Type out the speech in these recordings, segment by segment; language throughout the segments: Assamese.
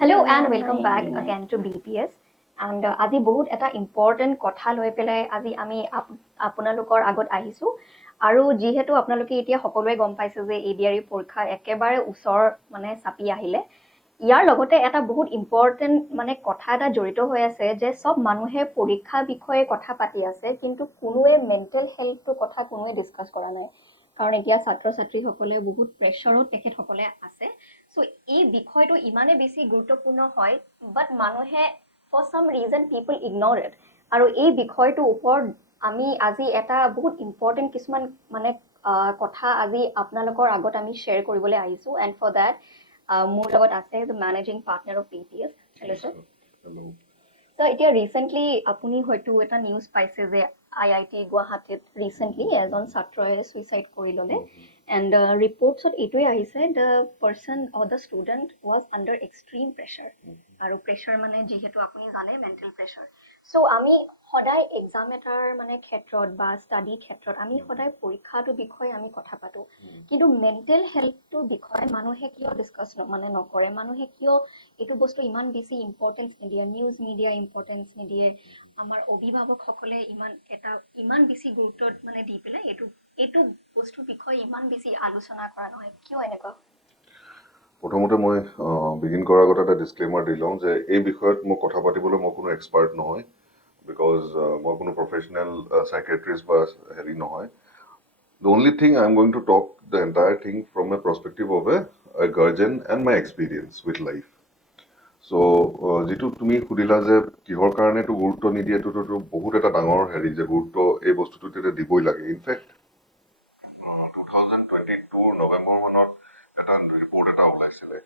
Hello and welcome back again to BPS. And আজি বহুত এটা ইম্পৰ্টেণ্ট কথা লৈ পেলাই আজি আমি আপোনালোকৰ আগত আহিছোঁ আৰু যিহেতু আপোনালোকে এতিয়া সকলোৱে গম পাইছে যে এডিআৰই পৰীক্ষা একেবাৰে ওচৰ মানে চাপি আহিলে ইয়াৰ লগতে এটা বহুত ইম্পৰ্টেণ্ট মানে কথা এটা জড়িত হৈ আছে যে সব মানুহে পৰীক্ষা বিষয়ে কথা পাতি আছে কিন্তু কোনোৱে মেণ্টেল হেল্থটো কথা কোনোৱে ডিছকাছ কৰা নাই কাৰণ এতিয়া ছাত্ৰ ছাত্ৰীসকলে বহুত প্ৰেছাৰত তেখেতসকলে আছে সো এই বিষয়টো ইমানে বেছি গুৰুত্বপূৰ্ণ হয় বাট মানুহে for some reason people ignore it আৰু এই বিষয়টোৰ ওপৰত আমি আজি এটা বহুত ইম্পৰ্টেণ্ট কিছুমান মানে কথা আজি আপোনালোকৰ আগত আমি শ্বেয়াৰ কৰিবলৈ আহিছোঁ এণ্ড ফৰ দেট মোৰ লগত আছে the managing partner of BPS hello' sir তো এতিয়া ৰিচেণ্টলি আপুনি হয়তো এটা নিউজ পাইছে যে IIT গুৱাহাটীত ৰিচেণ্টলি এজন ছাত্ৰই ছুইচাইড কৰি ল'লে এণ্ড ৰিপৰ্টছত এইটোৱে আহিছে the person or the student was under extreme pressure আৰু প্ৰেছাৰ মানে যিহেতু আপুনি জানে মেণ্টেল প্ৰেছাৰ চ' আমি সদায় এক্সাম এটাৰ মানে ক্ষেত্ৰত বা ষ্টাডিৰ ক্ষেত্ৰত আমি সদায় পৰীক্ষাটোৰ বিষয়ে আমি কথা পাতোঁ কিন্তু মেণ্টেল হেল্থটোৰ বিষয়ে মানুহে কিয় ডিছকাছ মানে নকৰে মানুহে কিয় এইটো বস্তু ইমান বেছি ইম্পৰ্টেঞ্চ নিদিয়ে নিউজ মিডিয়া ইম্পৰ্টেঞ্চ নিদিয়ে আমাৰ অভিভাৱকসকলে ইমান বেছি গুৰুত্ব মানে দি পেলাই এইটো বস্তুৰ বিষয়ে ইমান বেছি আলোচনা কৰা নহয় কিয় এনেকুৱা প্ৰথমতে মই বিগিন কৰাৰ আগতে এটা ডিসক্লেমাৰ দি লওঁ যে এই বিষয়ত মই কথা পাতিবলৈ মই কোনো এক্সপাৰ্ট নহয় বিকজ মই কোনো প্ৰফেশ্যনেল সাইকিয়াট্ৰিষ্ট বা হেৰি নহয় The only thing I'm going to talk the entire thing from a perspective of a guardian and my experience with life. So, যিটো তুমি সুধিলা যে কিহৰ কাৰণে এইটো গুৰুত্ব নিদিয়ে এইটো বহুত এটা ডাঙৰ হেৰি যে গুৰুত্ব এই বস্তুটোত এতিয়া দিবই লাগে ইনফেক্ট 2022 নৱেম্বৰ মানত এটা ৰিপৰ্ট এটা ওলাইছিলে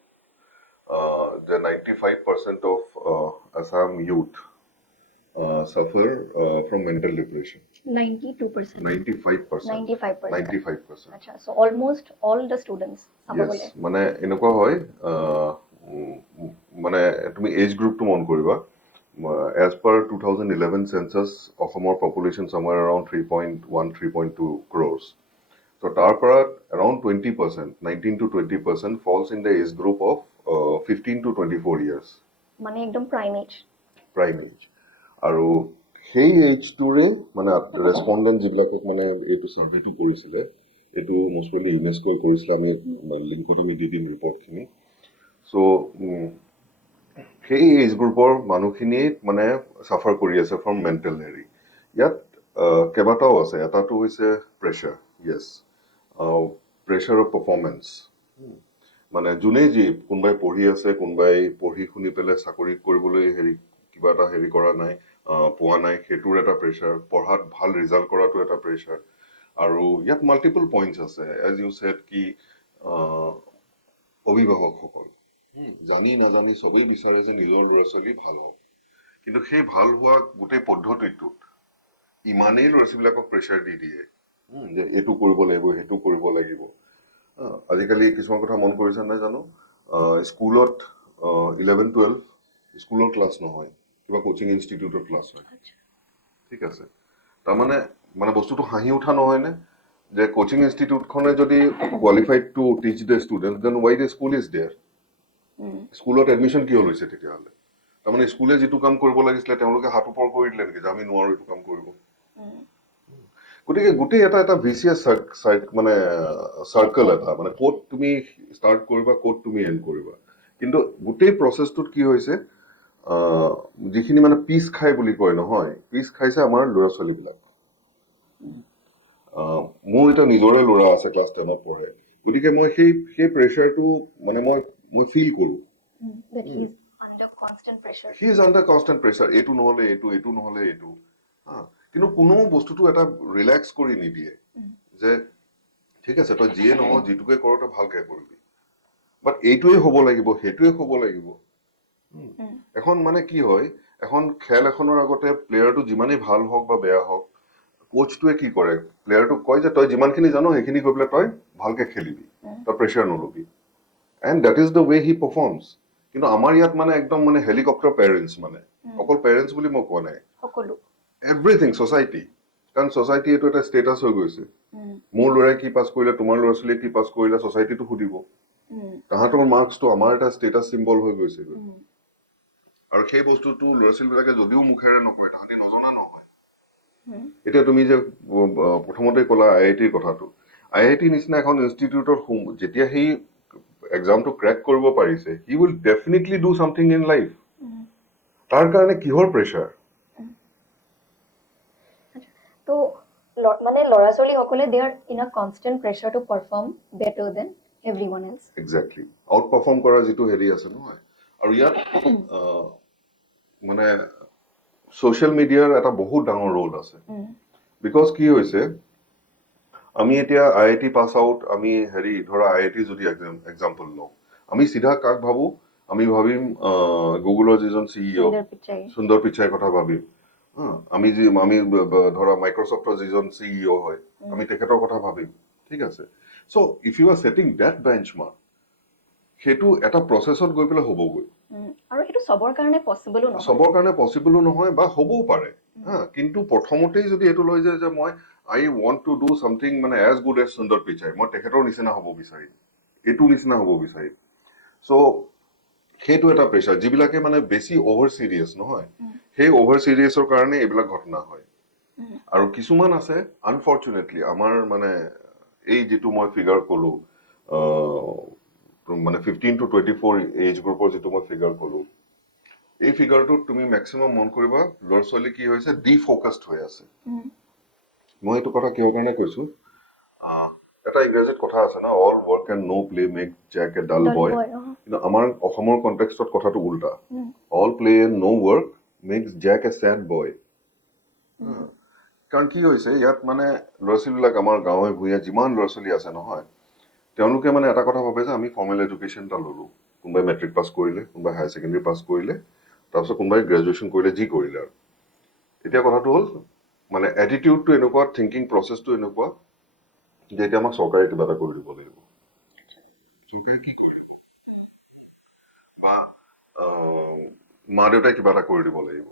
যে 95% of Assam youth suffer from mental depression. 92%. 95%. 95%. Achha, so almost all the students. Yes, মানে এনেকুৱা হয় মানে তুমি এজ গ্ৰুপটো মন কৰিবা as per 2011 census অসমৰ population somewhere around 3.1 3.2 crores. So তাৰ পৰা around 20%, 19 to 20% falls in the age group of 15 to 24 years. মানে একদম prime age. Prime age. আৰু সেই এজটোৰে মানে ৰেছপণ্ডেণ্ট যিবিলাকক মানে এইটো ছাৰ্ভেটো কৰিছিলে এইটো মোষ্ট প্ৰবলি ইউনেস্কোই কৰিছিলে আমি লিংকত আমি দি দিম ৰিপৰ্টখিনি চ' সেই এজ গ্ৰুপৰ মানুহখিনিয়ে মানে চাফাৰ কৰি আছে ফ্ৰম মেণ্টেল হেৰি ইয়াত কেইবাটাও আছে এটাটো হৈছে pressure Yes pressure of performance মানে যোনে যি কোনোবাই পঢ়ি আছে কোনোবাই পঢ়ি শুনি পেলাই চাকৰি কৰিবলৈ হেৰি কিবা এটা হেৰি কৰা নাই পোৱা নাই সেইটোৰ এটা প্ৰেছাৰ পঢ়াত ভাল ৰিজাল্ট কৰাটো এটা প্ৰেছাৰ আৰু ইয়াত মাল্টিপল পইণ্টছ আছে এজ ইউ ছেড কি অভিভাৱকসকল জানি নাজানি চবেই বিচাৰে যে নিজৰ ল'ৰা ছোৱালী ভাল হওক কিন্তু সেই ভাল হোৱা গোটেই পদ্ধতিটোত ইমানেই ল'ৰা ছোৱালীবিলাকক প্ৰেছাৰ দি দিয়ে যে এইটো কৰিব লাগিব সেইটো কৰিব লাগিব আজিকালি কিছুমান কথা মন কৰিছে নাই জানো স্কুলত 11-12 স্কুলৰ ক্লাছ নহয় কিবা কোচিং ইনষ্টিটিউটৰ ক্লাছ হয় ঠিক আছে তাৰমানে মানে বস্তুটো হাঁহি উঠা নহয় নে যে কোচিং ইনষ্টিটিউটখনে যদি qualified to teach the student then why the school is their স্কুলত এডমিশ্যন কিয় লৈছে তেতিয়াহ'লে তাৰমানে স্কুলে যিটো কাম কৰিব লাগিছিলে তেওঁলোকে হাত ওপৰ কৰি দিলে নেকি যে আমি নোৱাৰো এইটো কাম কৰিব গতিকে গোটেই এটা ভিচিয়াছ মানে চাৰ্কেল এটা মানে ক'ত তুমি ষ্টাৰ্ট কৰিবা ক'ত তুমি এণ্ড কৰিবা কিন্তু গোটেই প্ৰচেছটোত কি হৈছে যিখিনি মানে পিচ খাই বুলি কয় নহয় পিচ খাইছে আমাৰ ল'ৰা ছোৱালীবিলাক মোৰ এটা নিজৰে ল'ৰা আছে ক্লাছ 10ত পঢ়ে গতিকে মই সেই প্ৰেছাৰটো মানে মই ফিল কৰোঁ he is under constant pressure এইটো নহ'লে এইটো নহ'লে এইটো কিন্তু কোনো বস্তুটো এটা ৰিলেক্স কৰি নিদিয়ে যে ঠিক আছে তই যিয়ে নহও যিটোকে কৰ তই ভালকে কৰিবি বাট এইটোৱে হ'ব লাগিব সেইটোৱে হ'ব লাগিব এখন মানে কি হয় এখন খেল এখনৰ আগতে প্লেয়াৰটো যিমানেই ভাল হওক বা বেয়া হওক কোচটোৱে কি কৰে প্লেয়াৰটোক কয় যে তই যিমানখিনি জানো সেইখিনি কৰি পেলাই তই ভালকে খেলিবি তই প্ৰেছাৰ নলবি and that is the way he performs কিন্তু আমাৰ ইয়াত মানে একদম মানে হেলিকপ্টাৰ পেৰেণ্টছ মানে অকল পেৰেণ্টছ বুলি মই কোৱা নাই সকলো এভৰিথিং ছ'চাইটি কাৰণ ছ'চাইটি এইটো এটা ষ্টেটাছ হৈ গৈছে মোৰ ল'ৰাই কি পাছ কৰিলে তোমাৰ ল'ৰা ছোৱালীয়ে কি পাছ কৰিলে ছ'চাইটিটো সুধিব তাহাঁতৰ মাৰ্কছটো আমাৰ এটা ষ্টেটাছ চিম্বল হৈ গৈছেগৈ আৰু সেই বস্তুটো ল'ৰা ছোৱালীবিলাকে যদিও মুখেৰে নকয় তাহাঁতি নজনা নহয় এতিয়া তুমি যে প্ৰথমতে ক'লা IITৰ কথাটো IIT নিচিনা এখন ইনষ্টিটিউটত যেতিয়া সেই এক্সামটো ক্ৰেক কৰিব পাৰিছে he will definitely do something in life তাৰ কাৰণে কিহৰ প্ৰেছাৰ তো মানে ল'ৰা ছোৱালীসকলে they are in a constant pressure to perform better than everyone else exactly outperform কৰা যিটো হেৰি আছে নহয় আৰু ইয়াত মানে ছ'চিয়েল মিডিয়াৰ এটা বহুত ডাঙৰ ৰোল আছে বিকজ কি হৈছে আমি এতিয়া IIT পাছ আউট আমি হেৰি ধৰা IIT যদি এক্সাম্পল লওঁ আমি চিধা কাক ভাবো আমি ভাবিম গুগলৰ যিজন CEO সুন্দৰ পিচাইৰ কথা ভাবিম আমি ধৰা মাইক্ৰ'ছফ্টৰ যিজন CEO হয় আমি তেখেতৰ কথা ভাবিম ঠিক আছে so' if you are setting that benchmark সেইটো এটা প্ৰচেছত গৈ পেলাই হ'বগৈ আৰু সেইটো চবৰ কাৰণে পচিবলো নহয় চবৰ কাৰণে পচিবলো নহয় বা হ'বও পাৰে কিন্তু প্ৰথমতেই যদি এইটো লৈ যায় যে মই আই ৱান্ট টু ডু চামথিং মানে এজ গুড এজ সুন্দৰ পিচাই মই তেখেতৰ নিচিনা হ'ব বিচাৰিম এইটো নিচিনা হ'ব বিচাৰিম চ' সেইটো এটা প্ৰেছাৰ যিবিলাকে মানে বেছি অভাৰ চিৰিয়াছ নহয় সেই অভাৰ চিৰিয়াছৰ কাৰণে এইবিলাক ঘটনা হয় আৰু কিছুমান আছে আনফৰ্চুনেটলি আমাৰ মানে এই যিটো মই ফিগাৰ ক'লো মানে 15 to 24 এজ গ্ৰুপৰ যিটো মই ফিগাৰ ক'লো এই ফিগাৰটোত তুমি মেক্সিমাম মন কৰিবা ল'ৰা ছোৱালী কি হৈছে ডিফ'কাছড হৈ আছে মই এইটো কথা কিহৰ কাৰণে কৈছো এটা ইংৰাজীত কথা আছে না all work and no play make Jack a dull boy কিন্তু আমাৰ অসমৰ কনটেক্সটত কথাটো উল্টা all play and no work makes Jack a sad boy কাৰণ কি হৈছে ইয়াত মানে ল'ৰা ছোৱালীবিলাক আমাৰ গাঁৱে ভূঞে যিমান ল'ৰা ছোৱালী আছে নহয় তেওঁলোকে মানে এটা কথা ভাবে যে আমি ফৰ্মেল এডুকেশ্যন এটা ল'লো কোনোবাই মেট্ৰিক পাছ কৰিলে কোনোবাই হায়াৰ ছেকেণ্ডেৰী পাছ কৰিলে তাৰপিছত কোনোবাই গ্ৰেজুৱেশ্যন কৰিলে যি কৰিলে আৰু এতিয়া কথাটো হ'ল মানে এটিটিউডটো এনেকুৱা থিংকিং প্ৰচেছটো এনেকুৱা যে এতিয়া আমাক চৰকাৰে কিবা এটা কৰি দিব লাগিব চৰকাৰে কি কৰি দিব বা মা দেউতাই কিবা এটা কৰি দিব লাগিব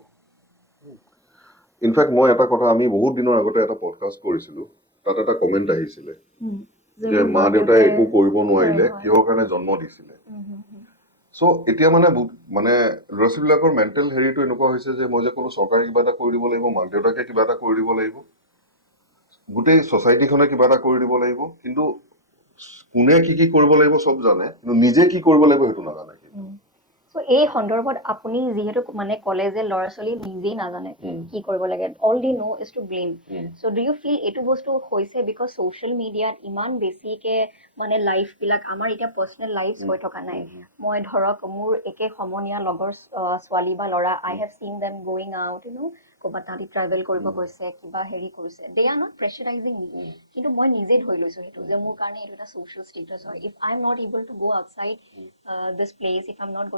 ইনফেক্ট মই এটা কথা আমি বহুত দিনৰ আগতে এটা পডকাষ্ট কৰিছিলো তাত এটা কমেণ্ট আহিছিলে যে মা দেউতাই একো কৰিব নোৱাৰিলে কিহৰ কাৰণে জন্ম দিছিলে চ' এতিয়া মানে ল'ৰা ছোৱালীবিলাকৰ মেণ্টেল হেৰিটো এনেকুৱা হৈছে যে মই যে কোনো চৰকাৰে কিবা এটা কৰি দিব লাগিব মাক দেউতাকে কিবা এটা কৰি দিব লাগিব গোটেই ছ'চাইটিখনে কিবা এটা কৰি দিব লাগিব কিন্তু কোনে কি কৰিব লাগিব চব জানে কিন্তু নিজে কি কৰিব লাগিব সেইটো নাজানে চ' এই সন্দৰ্ভত আপুনি যিহেতু মানে ক'লে যে ল'ৰা ছোৱালী নিজেই নাজানে কি কৰিব লাগে all the no is to blame so' do you feel এইটো বস্তু হৈছে বিকজ ছ'চিয়েল মিডিয়াত ইমান বেছিকে মানে লাইফবিলাক আমাৰ এতিয়া পাৰ্চনেল লাইফ হৈ থকা নাই মই ধৰক মোৰ একে সমনীয়া লগৰ ছোৱালী বা ল'ৰা আই হেভ চিন দেম গোয়িং আউট ক'ৰবাত তাহাঁতি ট্ৰেভেল কৰিব গৈছে কিবা হেৰি কৰিছে দে আৰ নট প্ৰেছাৰাইজিং মি কিন্তু মই নিজে ধৰি লৈছোঁ সেইটো যে মোৰ কাৰণে এইটো এটা ছ'চিয়েল ষ্টেটাছ হয় if I am not able to go' outside this place if I am not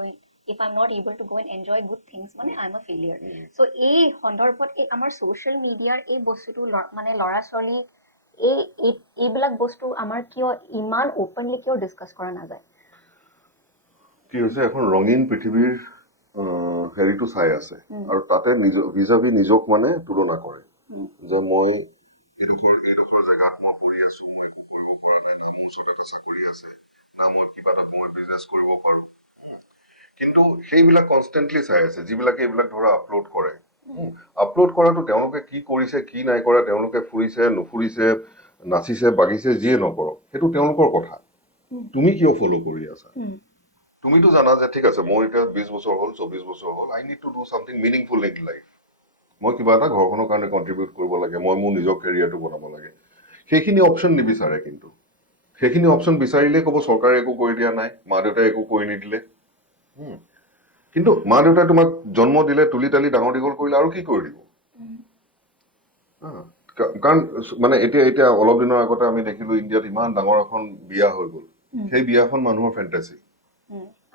able to go and enjoy good things মানে আই এম আ ফেইলিয়াৰ চ' এই সন্দৰ্ভত এই আমাৰ ছ'চিয়েল মিডিয়াৰ এই বস্তুটো মানে ল'ৰা ছোৱালী এইবিলাক বস্তু আমাৰ কিয় ইমান অপেনলি কিয় ডিছকাছ কৰা নাযায় কি হৈছে এখন ৰঙীন পৃথিৱীৰ হেৰিটো চাই আছে আৰু তাতে ভিজাভি নিজক মানে তুলনা কৰে যে মই এইডোখৰ জেগাত মই পঢ়ি আছো মই একো কৰিব পৰা নাই না মোৰ ওচৰত এটা চাকৰি আছে না মই কিবা এটা মই বিজনেছ কৰিব পাৰো কিন্তু সেইবিলাক কনষ্টেণ্টলি চাই আছে যিবিলাকে এইবিলাক ধৰা আপলোড কৰে আপলোড কৰাটো তেওঁলোকে কি কৰিছে কি নাই কৰা তেওঁলোকে ফুৰিছে নুফুৰিছে নাচিছে বাগিছে যিয়ে নকৰক সেইটো তেওঁলোকৰ কথা তুমি কিয় ফ'ল' কৰি আছা তুমিতো জানা যে ঠিক আছে মোৰ এতিয়া 20 বছৰ হ'ল 24 বছৰ হ'ল I need to do something meaningful in life মই কিবা এটা ঘৰখনৰ কাৰণে কণ্ট্ৰিবিউট কৰিব লাগে মই মোৰ নিজৰ কেৰিয়াৰটো বনাব লাগে সেইখিনি অপশ্যন নিবিচাৰে কিন্তু সেইখিনি অপশ্যন বিচাৰিলেই ক'ব চৰকাৰে একো কৰি দিয়া নাই মা দেউতাই একো কৰি নিদিলে কিন্তু মা দেউতাই তোমাক জন্ম দিলে তুলি তালি ডাঙৰ দীঘল কৰিলে আৰু কি কৰি দিব কাৰণ মানে এতিয়া অলপ দিনৰ আগতে আমি দেখিলো ইণ্ডিয়াত ইমান ডাঙৰ এখন বিয়া হৈ গ'ল সেই বিয়াখন মানুহৰ ফেণ্টাচি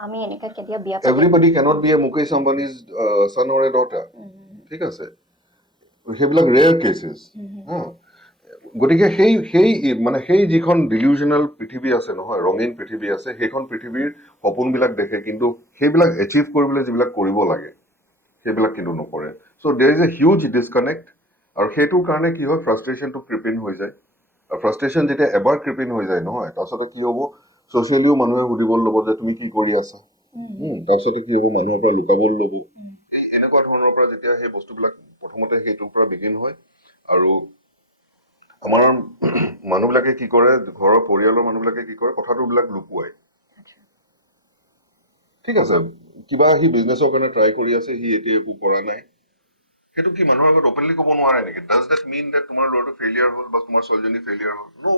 আমি এনেকা কেতিয়া বিয়া everybody can't be a Mukesh Ambani's son or a daughter ঠিক আছে সেইবিলাক ৰেয়াৰ কেছেছ গতিকে সেই যিখন ডিলিউজনেল পৃথিৱী আছে নহয় ৰঙীন পৃথিৱী আছে সেইখন পৃথিৱীৰ সপোনবিলাক দেখে কিন্তু সেইবিলাক এচিভ কৰিবলৈ যিবিলাক কৰিব লাগে সেইবিলাক কিন্তু নকৰে চ' দেৰ ইজ এ হিউজ ডিছকানেক্ট আৰু সেইটোৰ কাৰণে কি হয় ফ্ৰাষ্ট্ৰেশ্যনটো ক্ৰিপিন হৈ যায় আৰু ফ্ৰাষ্ট্ৰেশ্যন যেতিয়া এবাৰ ক্ৰিপিন হৈ যায় নহয় তাৰপিছতে কি হ'ব ছচিয়েলিও মানুহে সুধিবলৈ ল'ব যে তুমি কি কৰি আছা, তাৰপিছতে কি হ'ব, মানুহৰ পৰা লুকাবলৈ ল'ব। এই এনেকুৱা ধৰণৰ পৰা যেতিয়া সেই বস্তুবিলাক প্ৰথমতে সেইটোৰ পৰা বিগিন হয়, আৰু আমাৰ মানুহবিলাকে কি কৰে, ঘৰৰ পৰিয়ালৰ মানুহবিলাকে কি কৰে, কথাটোবিলাক লুকুৱাই। ঠিক আছে, কিবা সি বিজনেছৰ কাৰণে ট্ৰাই কৰি আছে, সি এতিয়া একো কৰা নাই, সেইটো কি মানুহৰ আগত অপেনলি ক'ব নোৱাৰে নেকি? ডাজ দেট মিন দেট তোমাৰ ল'ৰাটো ফেইলিয়াৰ হ'ল বা তোমাৰ ছোৱালীজনী ফেইলিয়াৰ হ'ল? নো।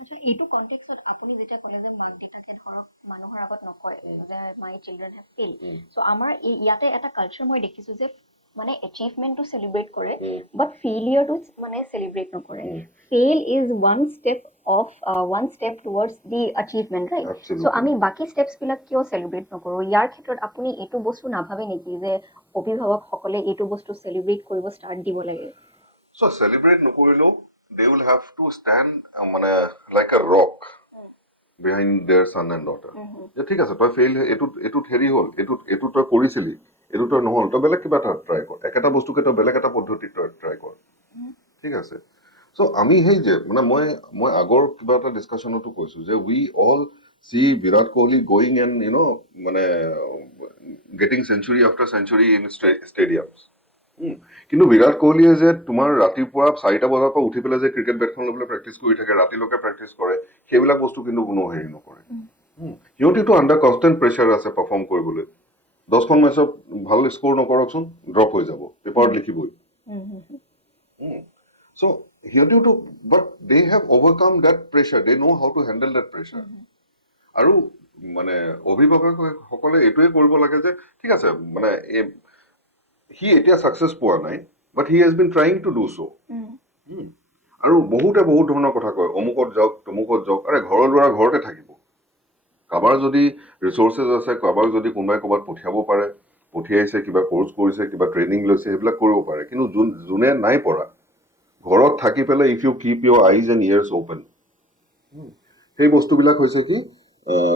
আচ্ছা, এইটো কনটেক্সত আপুনি যেতিয়া ক'লে যে মাক দেউতাকে ধৰক মানুহৰ আগত নকয় যে মাই চিলড্ৰেন হেভ ফেইল, চ' আমাৰ ইয়াতে এটা কালচাৰ মই দেখিছোঁ যে মানে এচিভমেণ্টটো চেলিব্ৰেট কৰে বাট ফেইলিয়াৰটো মানে চেলিব্ৰেট নকৰে। Fail is one step towards the achievement, right? So' আমি বাকী ষ্টেপছবিলাক কিয় চেলিব্ৰেট নকৰোঁ? ইয়াৰ ক্ষেত্ৰত আপুনি এইটো বস্তু নাভাবে নেকি যে অভিভাৱকসকলে এইটো বস্তু চেলিব্ৰেট কৰিব ষ্টাৰ্ট দিব লাগে? চ' চেলিব্ৰেট নকৰিলেও they will have to stand মানে like a rock behind their son and daughter. যে ঠিক আছে, তই ফেইল, এইটোত হেৰি হ'ল, এইটো তই কৰিছিলি, এইটো তই নহ'ল, তই বেলেগ কিবা এটা ট্ৰাই কৰ, একেটা বস্তুকে তই বেলেগ এটা পদ্ধতিত তই ট্ৰাই কৰ। ঠিক আছে, চ' আমি সেই যে মানে মই আগৰ কিবা এটা ডিছকাশ্যনতো কৈছো যে we all see Virat Kohli going and মানে getting century after century in stadiums. কিন্তু বিৰাট কোহলিয়ে যে তোমাৰ ৰাতিপুৱা 4টা বজাৰ পৰা উঠি পেলাই যে ক্ৰিকেট বেটখন লৈ পেলাই প্ৰেক্টিচ কৰি থাকে, ৰাতিলৈকে প্ৰেক্টিচ কৰে, সেইবিলাক বস্তু কিন্তু কোনো হেৰি নকৰে। সিহঁতিতো আণ্ডাৰ কনষ্টেণ্ট প্ৰেছাৰ আছে পাৰফৰ্ম কৰিবলৈ। 10খন মেচত ভাল স্ক'ৰ নকৰকচোন, ড্ৰপ হৈ যাব, পেপাৰত লিখিবই। চ' সিহঁতিওতো, but they have overcome that pressure, they know' how to handle that pressure. আৰু মানে অভিভাৱকসকলে এইটোৱে কৰিব লাগে যে ঠিক আছে, মানে সি এতিয়া ছাকচেছ পোৱা নাই, but he has been trying to do so'. আৰু বহুতে বহুত ধৰণৰ কথা কয়, অমুকত যাওক তমুকত যাওক, আৰে ঘৰৰ ল'ৰা ঘৰতে থাকিব। কাৰোবাৰ যদি ৰিচোৰ্চেছ আছে, কাৰোবাক যদি কোনোবাই ক'ৰবাত পঠিয়াব পাৰে, পঠিয়াইছে, কিবা কৰ্চ কৰিছে, কিবা ট্ৰেইনিং লৈছে, সেইবিলাক কৰিব পাৰে। কিন্তু যোনে নাই পৰা, ঘৰত থাকি পেলাই if you keep your eyes and ears open, সেই বস্তুবিলাক হৈছে কি,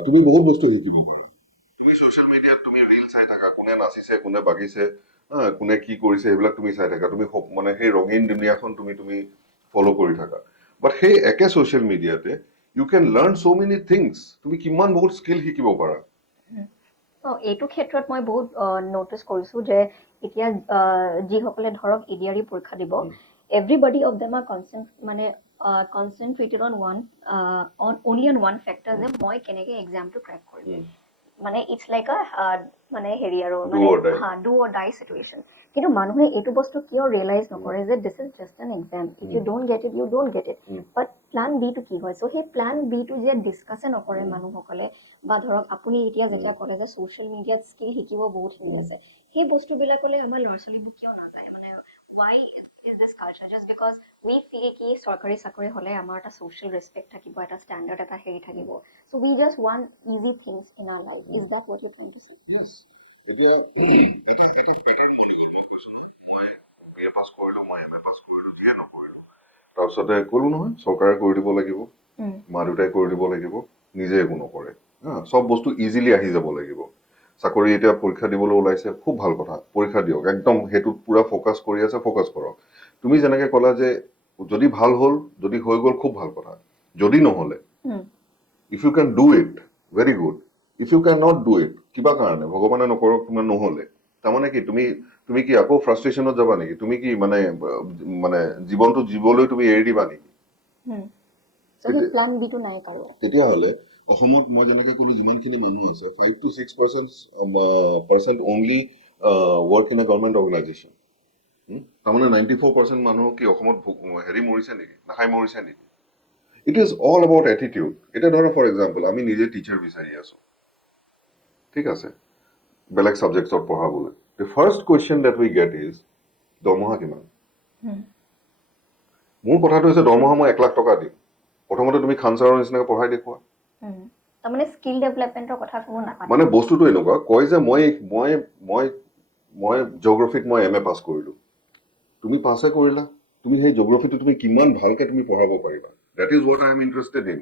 তুমি বহুত বস্তু শিকিব পাৰা। তুমি ছ'চিয়েল মিডিয়াত তুমি ৰিল চাই থাকা, কোনে নাচিছে, কোনে বাগিছে, কোনে কি কৰিছে, সেইবিলাক তুমি চাই থাকা, তুমি মানে সেই ৰঙীন দুনিয়াখন তুমি ফ'ল' কৰি থাকা। বাট সেই একে ছ'চিয়েল মিডিয়াতে ইউ কেন লাৰ্ণ চ' মেনি থিংছ, তুমি কিমান বহুত স্কিল শিকিব পাৰা। এইটো ক্ষেত্ৰত মই বহুত ন'টিচ কৰিছোঁ যে এতিয়া যিসকলে ধৰক এডিআৰই পৰীক্ষা দিব, everybody of them R concentrated on only on one factor, যে মই কেনেকৈ এক্সামটো ক্ৰেক কৰিম। মানে ইটছ লাইক মানে হেৰি আৰু মানে ডু অৰ ডাই চিটুৱেশ্যন। কিন্তু মানুহে এইটো বস্তু কিয় ৰিয়েলাইজ নকৰে যে this is just an exam, if you don't get it you don't get it, but plan বিটো কি হয়? চ' সেই প্লান বিটো যে ডিছকাছে নকৰে মানুহসকলে, বা ধৰক আপুনি এতিয়া যেতিয়া ক'লে যে ছ'চিয়েল মিডিয়াত স্কিল শিকিব বহুতখিনি আছে, সেই বস্তুবিলাকলৈ আমাৰ ল'ৰা ছোৱালীবোৰ কিয় নাযায়? মানে why is this culture? Just because we feel কি চৰকাৰী চাকৰি হ'লে আমাৰ এটা ছ'চিয়েল ৰেচপেক্ট থাকিব, এটা ষ্টেণ্ডাৰ্ড এটা হেৰি থাকিব, so' we just want easy things in our life. Is that what you trying to say? এতিয়া এটা পেটাৰ্ণ মই কৈছো না, মই BA পাছ কৰিলো, মই MA পাছ কৰিলো, যিয়ে নকৰিলো, তাৰপিছতে ক'লো নহয় চৰকাৰে কৰি দিব লাগিব, মা দেউতাই কৰি দিব লাগিব, নিজে একো নকৰে, চব বস্তু ইজিলি আহি যাব লাগিব। চাকৰি এতিয়া পৰীক্ষা দিবলৈ ওলাইছে, খুব ভাল কথা, পৰীক্ষা দিয়ক, একদম সেইটোত পুৰা ফ'কাছ কৰি আছে, ফ'কাছ কৰক। তুমি যেনেকে ক'লা যে যদি ভাল হ'ল, যদি হৈ গ'ল, খুব ভাল কথা। যদি নহ'লে, if you can do it, very good. If you can not do it, কিবা কাৰণে, ভগৱানে নকৰক কিমান নহ'লে, তাৰমানে কি তুমি কি আকৌ ফ্ৰাষ্ট্ৰেশ্যনত যাবা নেকি? তুমি কি মানে জীৱনটো জীৱলৈ তুমি এৰি দিবা নেকি? তেতিয়াহ'লে অসমত মই যেনেকে ক'লো, যিমানখিনি মানুহ আছে, 5 to 6% only work in a government organisation. তাৰমানে 94% মানুহ কি অসমত হেৰি মৰিছে নেকি, নাখাই মৰিছে নেকি? It is all about attitude. এতিয়া ধৰক ফৰ এক্সাম্পল, আমি নিজে টিচাৰ বিচাৰি আছো, ঠিক আছে, বেলেগ ছাবজেক্টছত পঢ়াবলৈ। The first question that we get is, দৰমহা কিমান? মোৰ কথাটো হৈছে দৰমহা মই 1 লাখ টকা দিম, প্ৰথমতে তুমি খান ছাৰৰ নিচিনাকৈ পঢ়াই দেখুওৱা। তাৰমানে স্কিল ডেভেলপমেণ্টৰ কথা কোনো নাপাতে। মানে বস্তুটো এনেকুৱা কয় যে মই জিঅ'গ্ৰাফীত মই MA পাছ কৰিলো, তুমি পাছে কৰিলা, তুমি সেই জিঅ'গ্ৰাফীটো তুমি কিমান ভালকে তুমি পঢ়াব পাৰিবা, that is what I am interested in.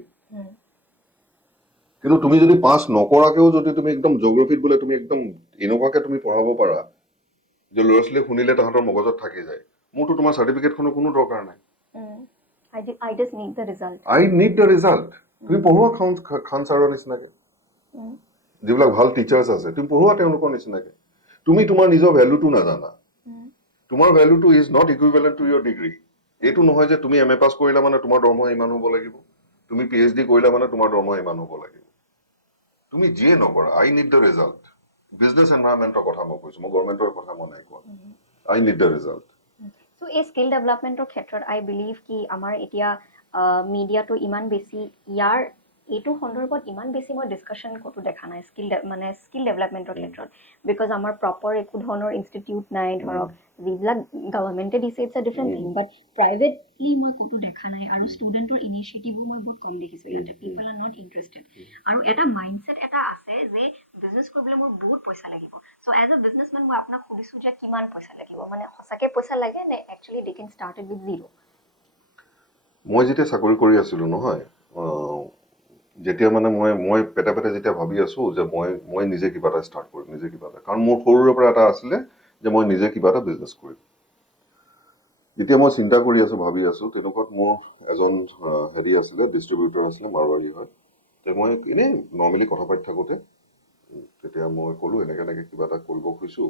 কিন্তু তুমি যদি পাছ নকৰাকেও যদি তুমি একদম জিঅ'গ্ৰাফীত বোলে তুমি একদম এনেকুৱাকে তুমি পঢ়াব পাৰা যে ল'ৰা ছোৱালীয়ে শুনিলে তাহাঁতৰ মগজত থাকি যায়, মোৰতো তোমাৰ চাৰ্টিফিকেটখনৰ কোনো দৰকাৰ নাই। I need the result. তুমি পঢ়োৱা খান ছাৰৰ নিচিনাকে, যিবিলাক ভাল টিচাৰ্ছ আছে তুমি পঢ়োৱা তেওঁলোকৰ নিচিনাকে। তুমি তোমাৰ নিজৰ ভেলুটো নাজানা, তোমাৰ ভেলুটো is not equivalent to your degree. এইটো নহয় যে তুমি MA পাছ কৰিলা মানে তোমাৰ দৰমহা ইমান হ'ব লাগিব, তুমি PhD কৰিলা মানে তোমাৰ দৰমহা ইমান হ'ব লাগিব। তুমি যিয়ে নকৰা, আই নিড দ্য ৰিজাল্ট। বিজনেছ এনভাইৰনমেণ্টৰ কথা মই কৈছো, মই গভৰ্ণমেণ্টৰ কথা মই নাই কোৱা। আই নিড দ্য ৰিজাল্ট। চ' এই স্কিল ডেভেলপমেণ্টৰ ক্ষেত্ৰত আই বিলিভ কি আমাৰ এতিয়া মিডিয়াটো ইমান বেছি ইয়াৰ এইটো সন্দৰ্ভত ইমান বেছি মই ডিছকাশ্যন ক'তো দেখা নাই স্কিল ডেভেলপমেণ্টৰ ক্ষেত্ৰত, বিকজ আমাৰ প্ৰপাৰ একো ধৰণৰ ইনষ্টিটিউট নাই ধৰক, যিবিলাক গভৰ্ণমেণ্টে দিছে it's a different thing, but privately মই ক'তো দেখা নাই, আৰু ষ্টুডেণ্টৰ ইনিচিয়েটিভো মই বহুত কম দেখিছোঁ ইয়াতে, পিপল আৰ নট ইণ্টাৰেষ্টেড। আৰু এটা মাইণ্ডছেট এটা আছে যে বিজনেছ কৰিবলৈ মোৰ বহুত পইচা লাগিব। চ' এজ এ বিজনেছমেন মই আপোনাক সুধিছোঁ যে কিমান পইচা লাগিব, মানে সঁচাকৈ পইচা লাগে নে actually they can start it with zero'? মই যেতিয়া চাকৰি কৰি আছিলো নহয়, যেতিয়া মানে মই পেটে যেতিয়া ভাবি আছো যে মই নিজে কিবা এটা ষ্টাৰ্ট কৰিম, নিজে কিবা এটা, কাৰণ মোৰ সৰুৰে পৰা এটা আছিলে যে মই নিজে কিবা এটা বিজনেছ কৰিম। যেতিয়া মই চিন্তা কৰি আছো, ভাবি আছো, তেনেকুৱাত মোৰ এজন হেৰি আছিলে, ডিষ্ট্ৰিবিউটৰ আছিলে, মাৰোৱাৰী হয়। মই এনেই নৰ্মেলি কথা পাতি থাকোতে তেতিয়া মই ক'লো এনেকে কিবা এটা কৰিব খুজিছো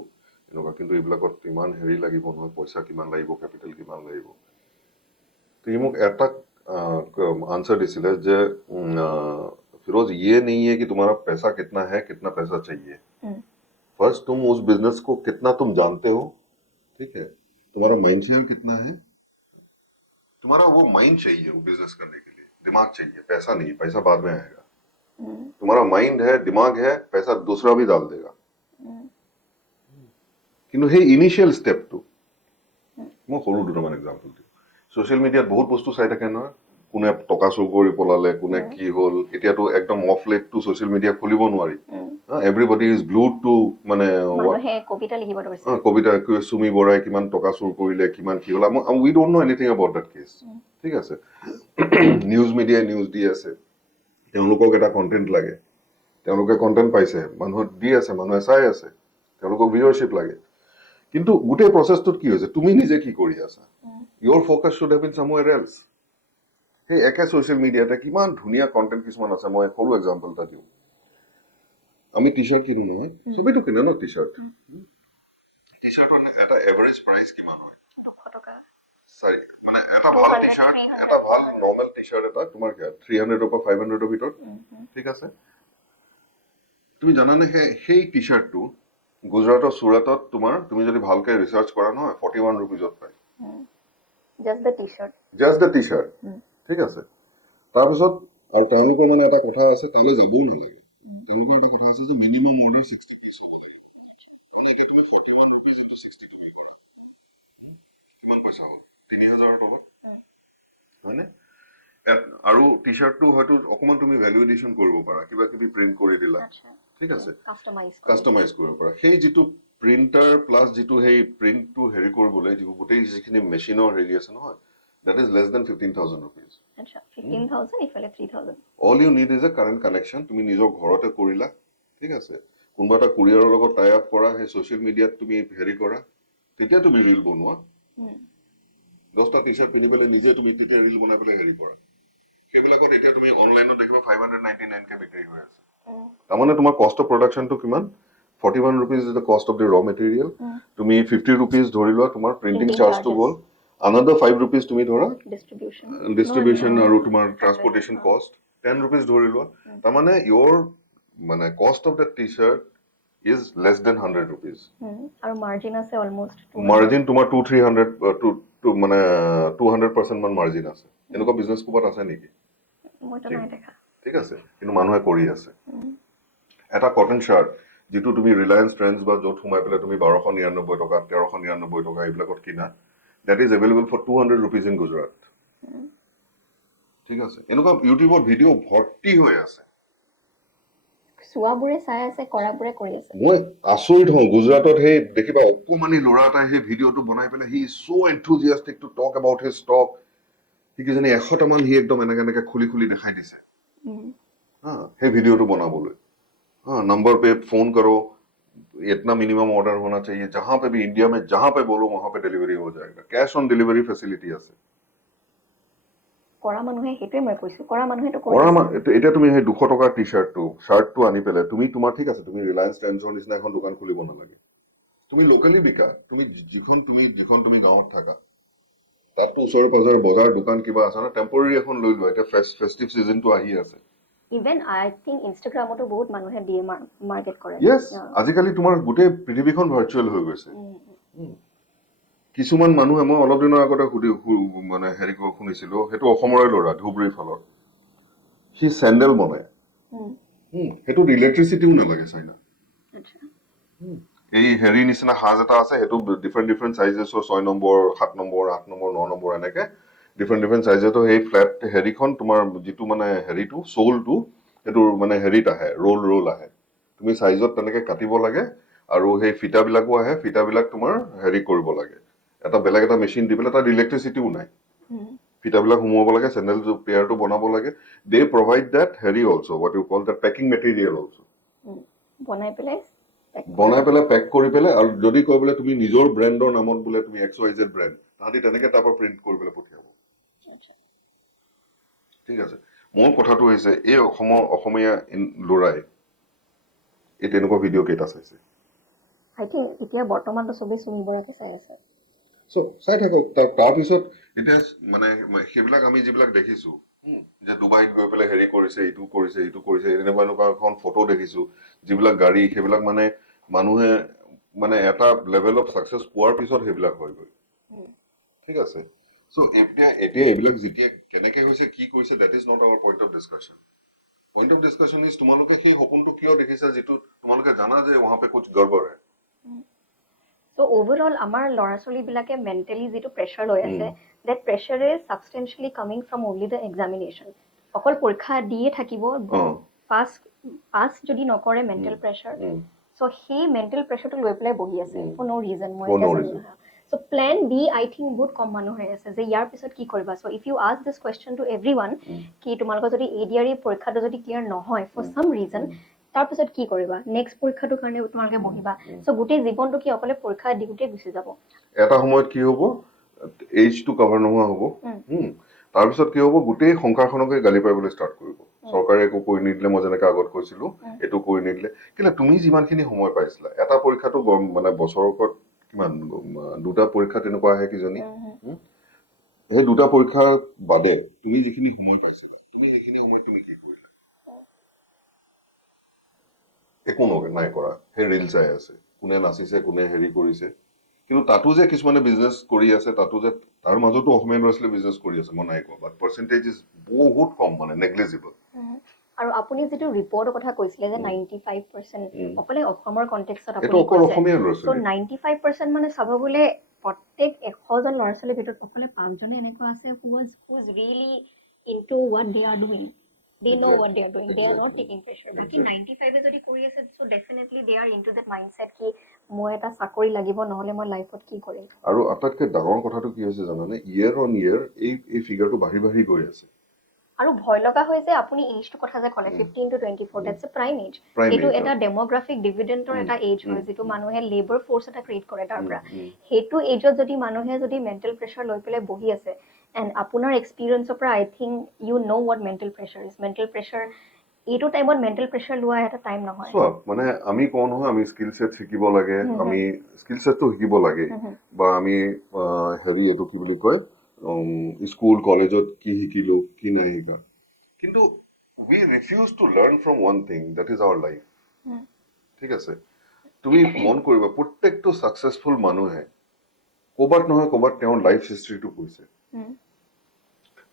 এনেকুৱা, কিন্তু এইবিলাকত ইমান হেৰি লাগিব নহয়, পইচা কিমান লাগিব, কেপিটেল কিমান লাগিব। সি মোক এটা आंसर दिसिले जे फिरोज ये नहीं है कि तुम्हारा पैसा कितना है, कितना पैसा चाहिए, फर्स्ट तुम उस बिजनेस को कितना तुम जानते हो, ठीक है, तुम्हारा माइंड शेयर कितना है, तुम्हारा वो माइंड चाहिए वो बिजनेस करने के लिए, दिमाग चाहिए, पैसा नहीं, पैसा बाद में आएगा। तुम्हारा माइंड है, दिमाग है, पैसा दूसरा भी डाल देगा, কিন্তু সেই ইনিশিয়েল ষ্টেপটো মই সৰু দুটামান এক্সাম্পল দিওঁ। ছ'চিয়েল মিডিয়াত বহুত বস্তু চাই থাকে নহয়, কোনে টকা চুৰ কৰি পলালে, কোনে কি হ'ল, এতিয়াতো একদম অফ লেটটো ছ'চিয়েল মিডিয়া খুলিব নোৱাৰি, এভৰিবডি ইজ গ্লুড টু মানে কবিতা লিখিব ধৰিছে, কবিতা চুমি বৰাই কিমান টকা চুৰ কৰিলে, কিমান কি হ'ল, we don't know anything about that case, ঠিক আছে। নিউজ মিডিয়াই নিউজ দি আছে, তেওঁলোকক এটা কণ্টেণ্ট লাগে, তেওঁলোকে কণ্টেণ্ট পাইছে, মানুহক দি আছে, মানুহে চাই আছে, তেওঁলোকক ভিউৱাৰশ্বিপ লাগে, কিন্তু গোটেই প্ৰচেছটোত কি হৈছে, তুমি নিজে কি কৰি আছা, your focus should have been somewhere else. সেই একে ছ'চিয়েল মিডিয়াতে কিমান ধুনীয়া কণ্টেণ্ট কিছুমান আছে, মই সৰু এক্সাম্পল এটা দিওঁ। আমি টি চাৰ্ট কিনো নহয়, চবেইতো কিনে ন টি চাৰ্ট, টি চাৰ্টৰ এটা এভাৰেজ প্ৰাইচ কিমান হয়, 200 টকা। মানে এটা ভাল টি চাৰ্ট, এটা ভাল নৰ্মেল টি চাৰ্ট এটা তোমাৰ 300 পৰা 500 ভিতৰত, ঠিক আছে। তুমি জানানে সেই টি চাৰ্টটো গুজৰাটৰ চুৰাটত তুমি যদি ভালকে ৰিচাৰ্চ কৰা নহয় 41 ৰুপিজত পায়, জাষ্ট দ্য টি চাৰ্ট, ঠিক আছে। তাৰপিছত আৰু তেওঁলোকৰ মানে এটা কথা আছে, তালৈ যাবও নালাগে, তেওঁলোকৰ এটা কথা আছে যে মিনিমাম অৰ্ডাৰ 60 পিচ হ'ব লাগে, মানে এতিয়া তুমি 41 ৰুপিজ ইনটু 60 তুমি কৰা, কিমান পইচা হ'ল, 3000 টকা, হয়নে। আৰু টি চাৰ্টটো হয়তো অকণমান তুমি ভেলু এডিশ্যন কৰিব পাৰা, কিবা কিবি প্ৰিণ্ট কৰি দিলা, ঠিক আছে, কাষ্টমাইজ কৰিব পাৰা। সেই যিটো প্ৰিণ্টাৰ প্লাছ যিটো সেই প্ৰিণ্টটো হেৰি কৰিবলৈ গোটেই যিখিনি মেচিনৰ হেৰি আছে নহয়, that is less than 15,000 rupees. আচ্ছা, 15,000 ইফালে 3,000। All you need is a current connection, তুমি নিজৰ ঘৰতে কৰিলা, ঠিক আছে, কোনোবা এটা কুৰিয়াৰৰ লগত টাই আপ কৰা, সেই ছ'চিয়েল মিডিয়াত তুমি হেৰি কৰা, তেতিয়া তুমি ৰিল বনোৱা, 10টা টি চাৰ্ট পিন্ধি পেলাই নিজে তুমি তেতিয়া ৰিল বনাই পেলাই হেৰি কৰা, সেইবিলাকত এতিয়া তুমি অনলাইনত দেখিবা 599কে বিক্ৰী হৈ আছে। তাৰমানে তোমাৰ কষ্ট অফ প্ৰডাকশ্যনটো কিমান, 41 rupees is the cost of the raw material, তুমি 50 rupees ধৰি লোৱা তোমাৰ প্ৰিণ্টিং চাৰ্জটো গ'ল, another 5 rupees তুমি ধৰা ডিষ্ট্ৰিবিউশ্যন আৰু তোমাৰ ট্ৰান্সপৰ্টেশ্যন কষ্ট 10 rupees ধৰি লোৱা, তাৰমানে your মানে cost of the T shirt is less than 100 rupees, আৰু মাৰ্জিন আছে অলমোষ্ট, মাৰ্জিন তোমাৰ 200-300 মানে 200% মান মাৰ্জিন আছে। এনেকুৱা বিজনেছ ক'ৰবাত আছে নেকি? মইতো নাই দেখা, ঠিক আছে, কিন্তু মানুহে কৰি আছে। এটা কটন চাৰ্ট যিটো তুমি ৰিলায়েন্স ট্ৰেণ্ডছ বা য'ত সোমাই পেলাই তুমি 1299 টকা 1399 টকা এইবিলাকত কিনা, that is available for 200 rupees in Gujarat, ঠিক আছে। এনেকুৱা ইউটিউবত ভিডিঅ' ভৰ্তি হৈ আছে, চোৱাবোৰে চাই আছে, কৰাবোৰে কৰি আছে। মই আচৰিত হওঁ, গুজৰাটত সেই দেখিবা অকণমানি ল'ৰা এটাই সেই ভিডিঅ'টো বনাই পেলাই he is so enthusiastic to talk about his stock, সি কিজানি 100টা মান সি একদম এনেকে খুলি দেখাই দিছে, সেই ভিডিঅ'টো বনাবলৈ, नंबर पे फोन करो, इतना मिनिमम ऑर्डर होना चाहिए, जहां पे भी इंडिया में जहां पे बोलो वहां पे डिलीवरी हो जाएगा, कैश ऑन डिलीवरी फैसिलिटी আছে। কৰা মানুহে সেইটোৱে মই কৈছো কৰা মানুহেতো কৰা কৰি এতিয়া তুমি সেই 200 টকাৰ টি চাৰ্টটো আনি পেলাই তুমি তোমাৰ ঠিক আছে তুমি ৰিলায়েন্স ট্ৰেন্ডছৰ নিচিনা এখন দোকান খুলিব নালাগে তুমি লোকেলি বিকা তুমি যিখন তুমি গাঁৱত থাকা তাততো ওচৰে পাজৰে বজাৰ দোকান কিবা আছে না টেম্পৰেৰী এখন লৈ লোৱা এতিয়া ফেষ্টিভ চিজনটো আহি আছে ইভেন আই থিংক ইনষ্টাগ্ৰামতো বহুত মানুহে দিয়ে মাৰ্কেট কৰে য়েছ আজিকালি তোমাৰ গোটেই পৃথিৱীখন ভাৰ্চুৱেল হৈ গৈছে কিছুমান মানুহে মই অলপ দিনৰ আগতে মানে হেৰি শুনিছিলো সেইটো অসমৰে ল'ৰা ধুবুৰীৰ ফালৰ সি চেণ্ডেল বনায় সেইটোত ইলেক্ট্ৰিচিটিও নালাগে চাইনা এই হেৰি নিচিনা সাজ এটা আছে সেইটো ডিফাৰেণ্ট চাইজেছৰ 6 নম্বৰ 7 নম্বৰ 8 নম্বৰ 9 নম্বৰ এনেকে ডিফাৰেণ্ট চাইজেছৰ সেই ফ্লেট হেৰিখন তোমাৰ যিটো মানে হেৰিটো চোলটো সেইটো মানে হেৰিত আহে ৰোল আহে তুমি চাইজত তেনেকে কাটিব লাগে আৰু সেই ফিটাবিলাকো আহে ফিটাবিলাক তোমাৰ হেৰি কৰিব লাগে এটা বেলেগ এটা মেচিন দি পেলাই তাত ইলেক্ট্ৰিচিটিও নাই ফিটাবিলাক সোমোৱাব লাগে চেণ্ডেলটো পেয়াৰটো বনাব লাগে দে প্ৰভাইড দেট হেৰি also' what you call that packing material also' বনাই পেলাই পেক কৰি পেলাই আৰু যদি কয় বোলে তুমি নিজৰ ব্ৰেণ্ডৰ নামত বোলে তুমি XYZ ব্ৰেণ্ড তাহাঁতি তেনেকে তাৰ পৰা প্ৰিণ্ট কৰি পেলাই পঠিয়াব ঠিক আছে মোৰ কথাটো হৈছে এই অসমীয়া ল'ৰাই এই তেনেকুৱা ভিডিঅ' কেইটা চাইছে আই থিংক এতিয়া বৰ্তমানতো চবেই চুমি বৰাকে চাই আছে চাই থাকক তাৰপিছত এতিয়া মানে সেইবিলাক আমি যিবিলাক দেখিছো যে ডুবাইত গৈ পেলাই হেৰি কৰিছে ইটো কৰিছে এনেকুৱা এখন ফটো দেখিছো যিবিলাক গাড়ী সেইবিলাক মানে মানুহে মানে এটা লেভেল অফ চাকচেছ পোৱাৰ পিছত সেইবিলাক হৈ গৈ ঠিক আছে চ' এতিয়া এইবিলাক যেতিয়া কেনেকে হৈছে কি কৰিছে that is not our point of discussion is তোমালোকে সেই সপোনটো কিয় দেখিছা যিটো তোমালোকে জানা যে वहां पे कुछ गड़बड़ है So overall, আমাৰ ল'ৰা ছোৱালীবিলাকে মেণ্টেলি যিটো প্ৰেছাৰ লৈ আছে, that pressure is substantially coming from only the examination. অকল পৰীক্ষা দিয়ে থাকিব, পাছ যদি নকৰে মেণ্টেল প্ৰেছাৰ, so সেই মেণ্টেল প্ৰেছাৰটো লৈ পেলাই বহি আছে, for no reason. So plan B, I think বহুত কম মানুহে আছে, যে ইয়াৰ পিছত কি কৰিবা? So if you ask this question to everyone, কি তোমালোকৰ যদি ADRE পৰীক্ষাটো যদি ক্লিয়াৰ নহয়, for some reason, তাৰপিছত কি কৰিবা নেক্সট পৰীক্ষাটোৰ কাৰণে তোমালোকে বহিবা সো গোটেই জীৱনটো কি অকলে পৰীক্ষা দি গোটেই গুচি যাব এটা সময়ত কি হ'ব এইজটো কভাৰ নোহোৱা হ'ব তাৰপিছত কি হ'ব গোটেই সংসাৰখনকে গালি পাৰিবলৈ ষ্টাৰ্ট কৰিব চৰকাৰে একো কৰি নিদিলে মই যেনেকৈ আগত কৈছিলো এইটো কৰি নিদিলে কিন্তু তুমি যিমানখিনি সময় পাইছিলা এটা পৰীক্ষাটো মানে বছৰত কিমান দুটা পৰীক্ষা তেনেকুৱা আহে কিজনী সেই দুটা পৰীক্ষাৰ বাদে তুমি যিখিনি সময় পাইছিলা তুমি সেইখিনি সময় তুমি কি কৰিলা একো নাই কৰা সেই ৰিল চাই আছে কোনে নাচিছে কোনে হেৰি কৰিছে কিন্তু তাতো যে কিছুমানে বিজনেছ কৰি আছে তাতো যে তাৰ মাজতো অসমীয়া ল'ৰা ছোৱালী বিজনেছ কৰি আছে মই নাই কোৱা বাট পাৰ্চেণ্টেজ ইজ বহুত কম মানে নেগলিজিবল আৰু আপুনি যেটো ৰিপৰ্টৰ কথা কৈছিলে যে 95% অকলে অসমৰ কনটেক্সটত আপুনি অকল অসমীয়া ল'ৰা সো ছোৱালী 95% মানে চাব গলে প্ৰত্যেক 100 জন ল'ৰা ছোৱালীৰ ভিতৰত অকলে 5 জনে এনেকুৱা আছে who is really into what they are doing they know what they are doing they are not taking pressure বাকি 95 যদি কৰি আছে so definitely they are into that mindset কি মই এটা চাকৰি লাগিব নহলে মই লাইফত কি কৰিম আৰু আটাইতকৈ ডাঙৰ কথাটো কি হৈছে জানানে ইয়াৰ অন ইয়াৰ এই ফিগাৰটো বাঢ়ি গৈ আছে আৰু ভয় লগা হৈছে আপুনি এজটো কথা যে ক'লে 15 to 24 that's a prime age এটো এটা ডেমোগ্ৰাফিক ডিভিডেন্টৰ এটা এজ হয় যেটো মানুহে লেবাৰ ফোৰ্স এটা ক্ৰিয়েট কৰে তাৰ পৰা হেতু এজত যদি মানুহে যদি মেন্টাল প্ৰেছাৰ লৈ পেলাই বহি আছে এন্ড আপোনাৰ এক্সপেৰিয়েন্সৰ পৰা I think you know what mental pressure is mental pressure এইটো টাইমত মেন্টাল প্ৰেছাৰ লোৱা এটা টাইম নহয় মানে আমি কোন নহয় আমি স্কিল সেট শিকিব লাগে আমি স্কিল সেটটো শিকিব লাগে বা আমি হেৰি এটো কি বুলি কয় স্কুল কলেজত কি শিকিলো কি নাই শিকা কিন্তু we refuse to learn from one thing that is our life ঠিক আছে তুমি মন কৰিবা প্ৰত্যেকটো সাকসেসফুল মানুহে কোবাত নহয় কোবাত তেওঁৰ লাইফ হিষ্ট্ৰীটো কৈছে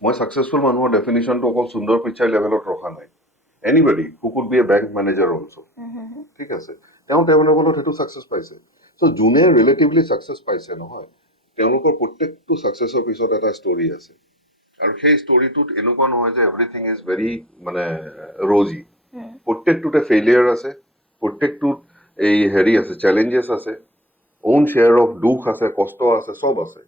মই সাকসেসফুল মানুহৰ ডেফিনিশনটো অকল সুন্দৰ পিচাই লেভেলত ৰখা নাই anybody who could be a bank manager also ঠিক আছে তেওঁ লেভেলত হেতু সাকসেস পাইছে সো জুনে ৰিলেটিভলি সাকসেস পাইছে নহয় তেওঁলোকৰ প্ৰত্যেকটো সাকসেসৰ পিছত এটা ষ্টৰী আছে আৰু সেই ষ্টৰীটোত এনেকুৱা নহয় যে এভৰিথিং ইজ ভেৰি মানে ৰজি প্ৰত্যেকটোতে ফেইলিয়াৰ আছে প্ৰত্যেকটোত এই হেৰি আছে চ্যালেঞ্জেস আছে ওন শেয়াৰ অফ দুখ আছে কষ্ট আছে সব আছে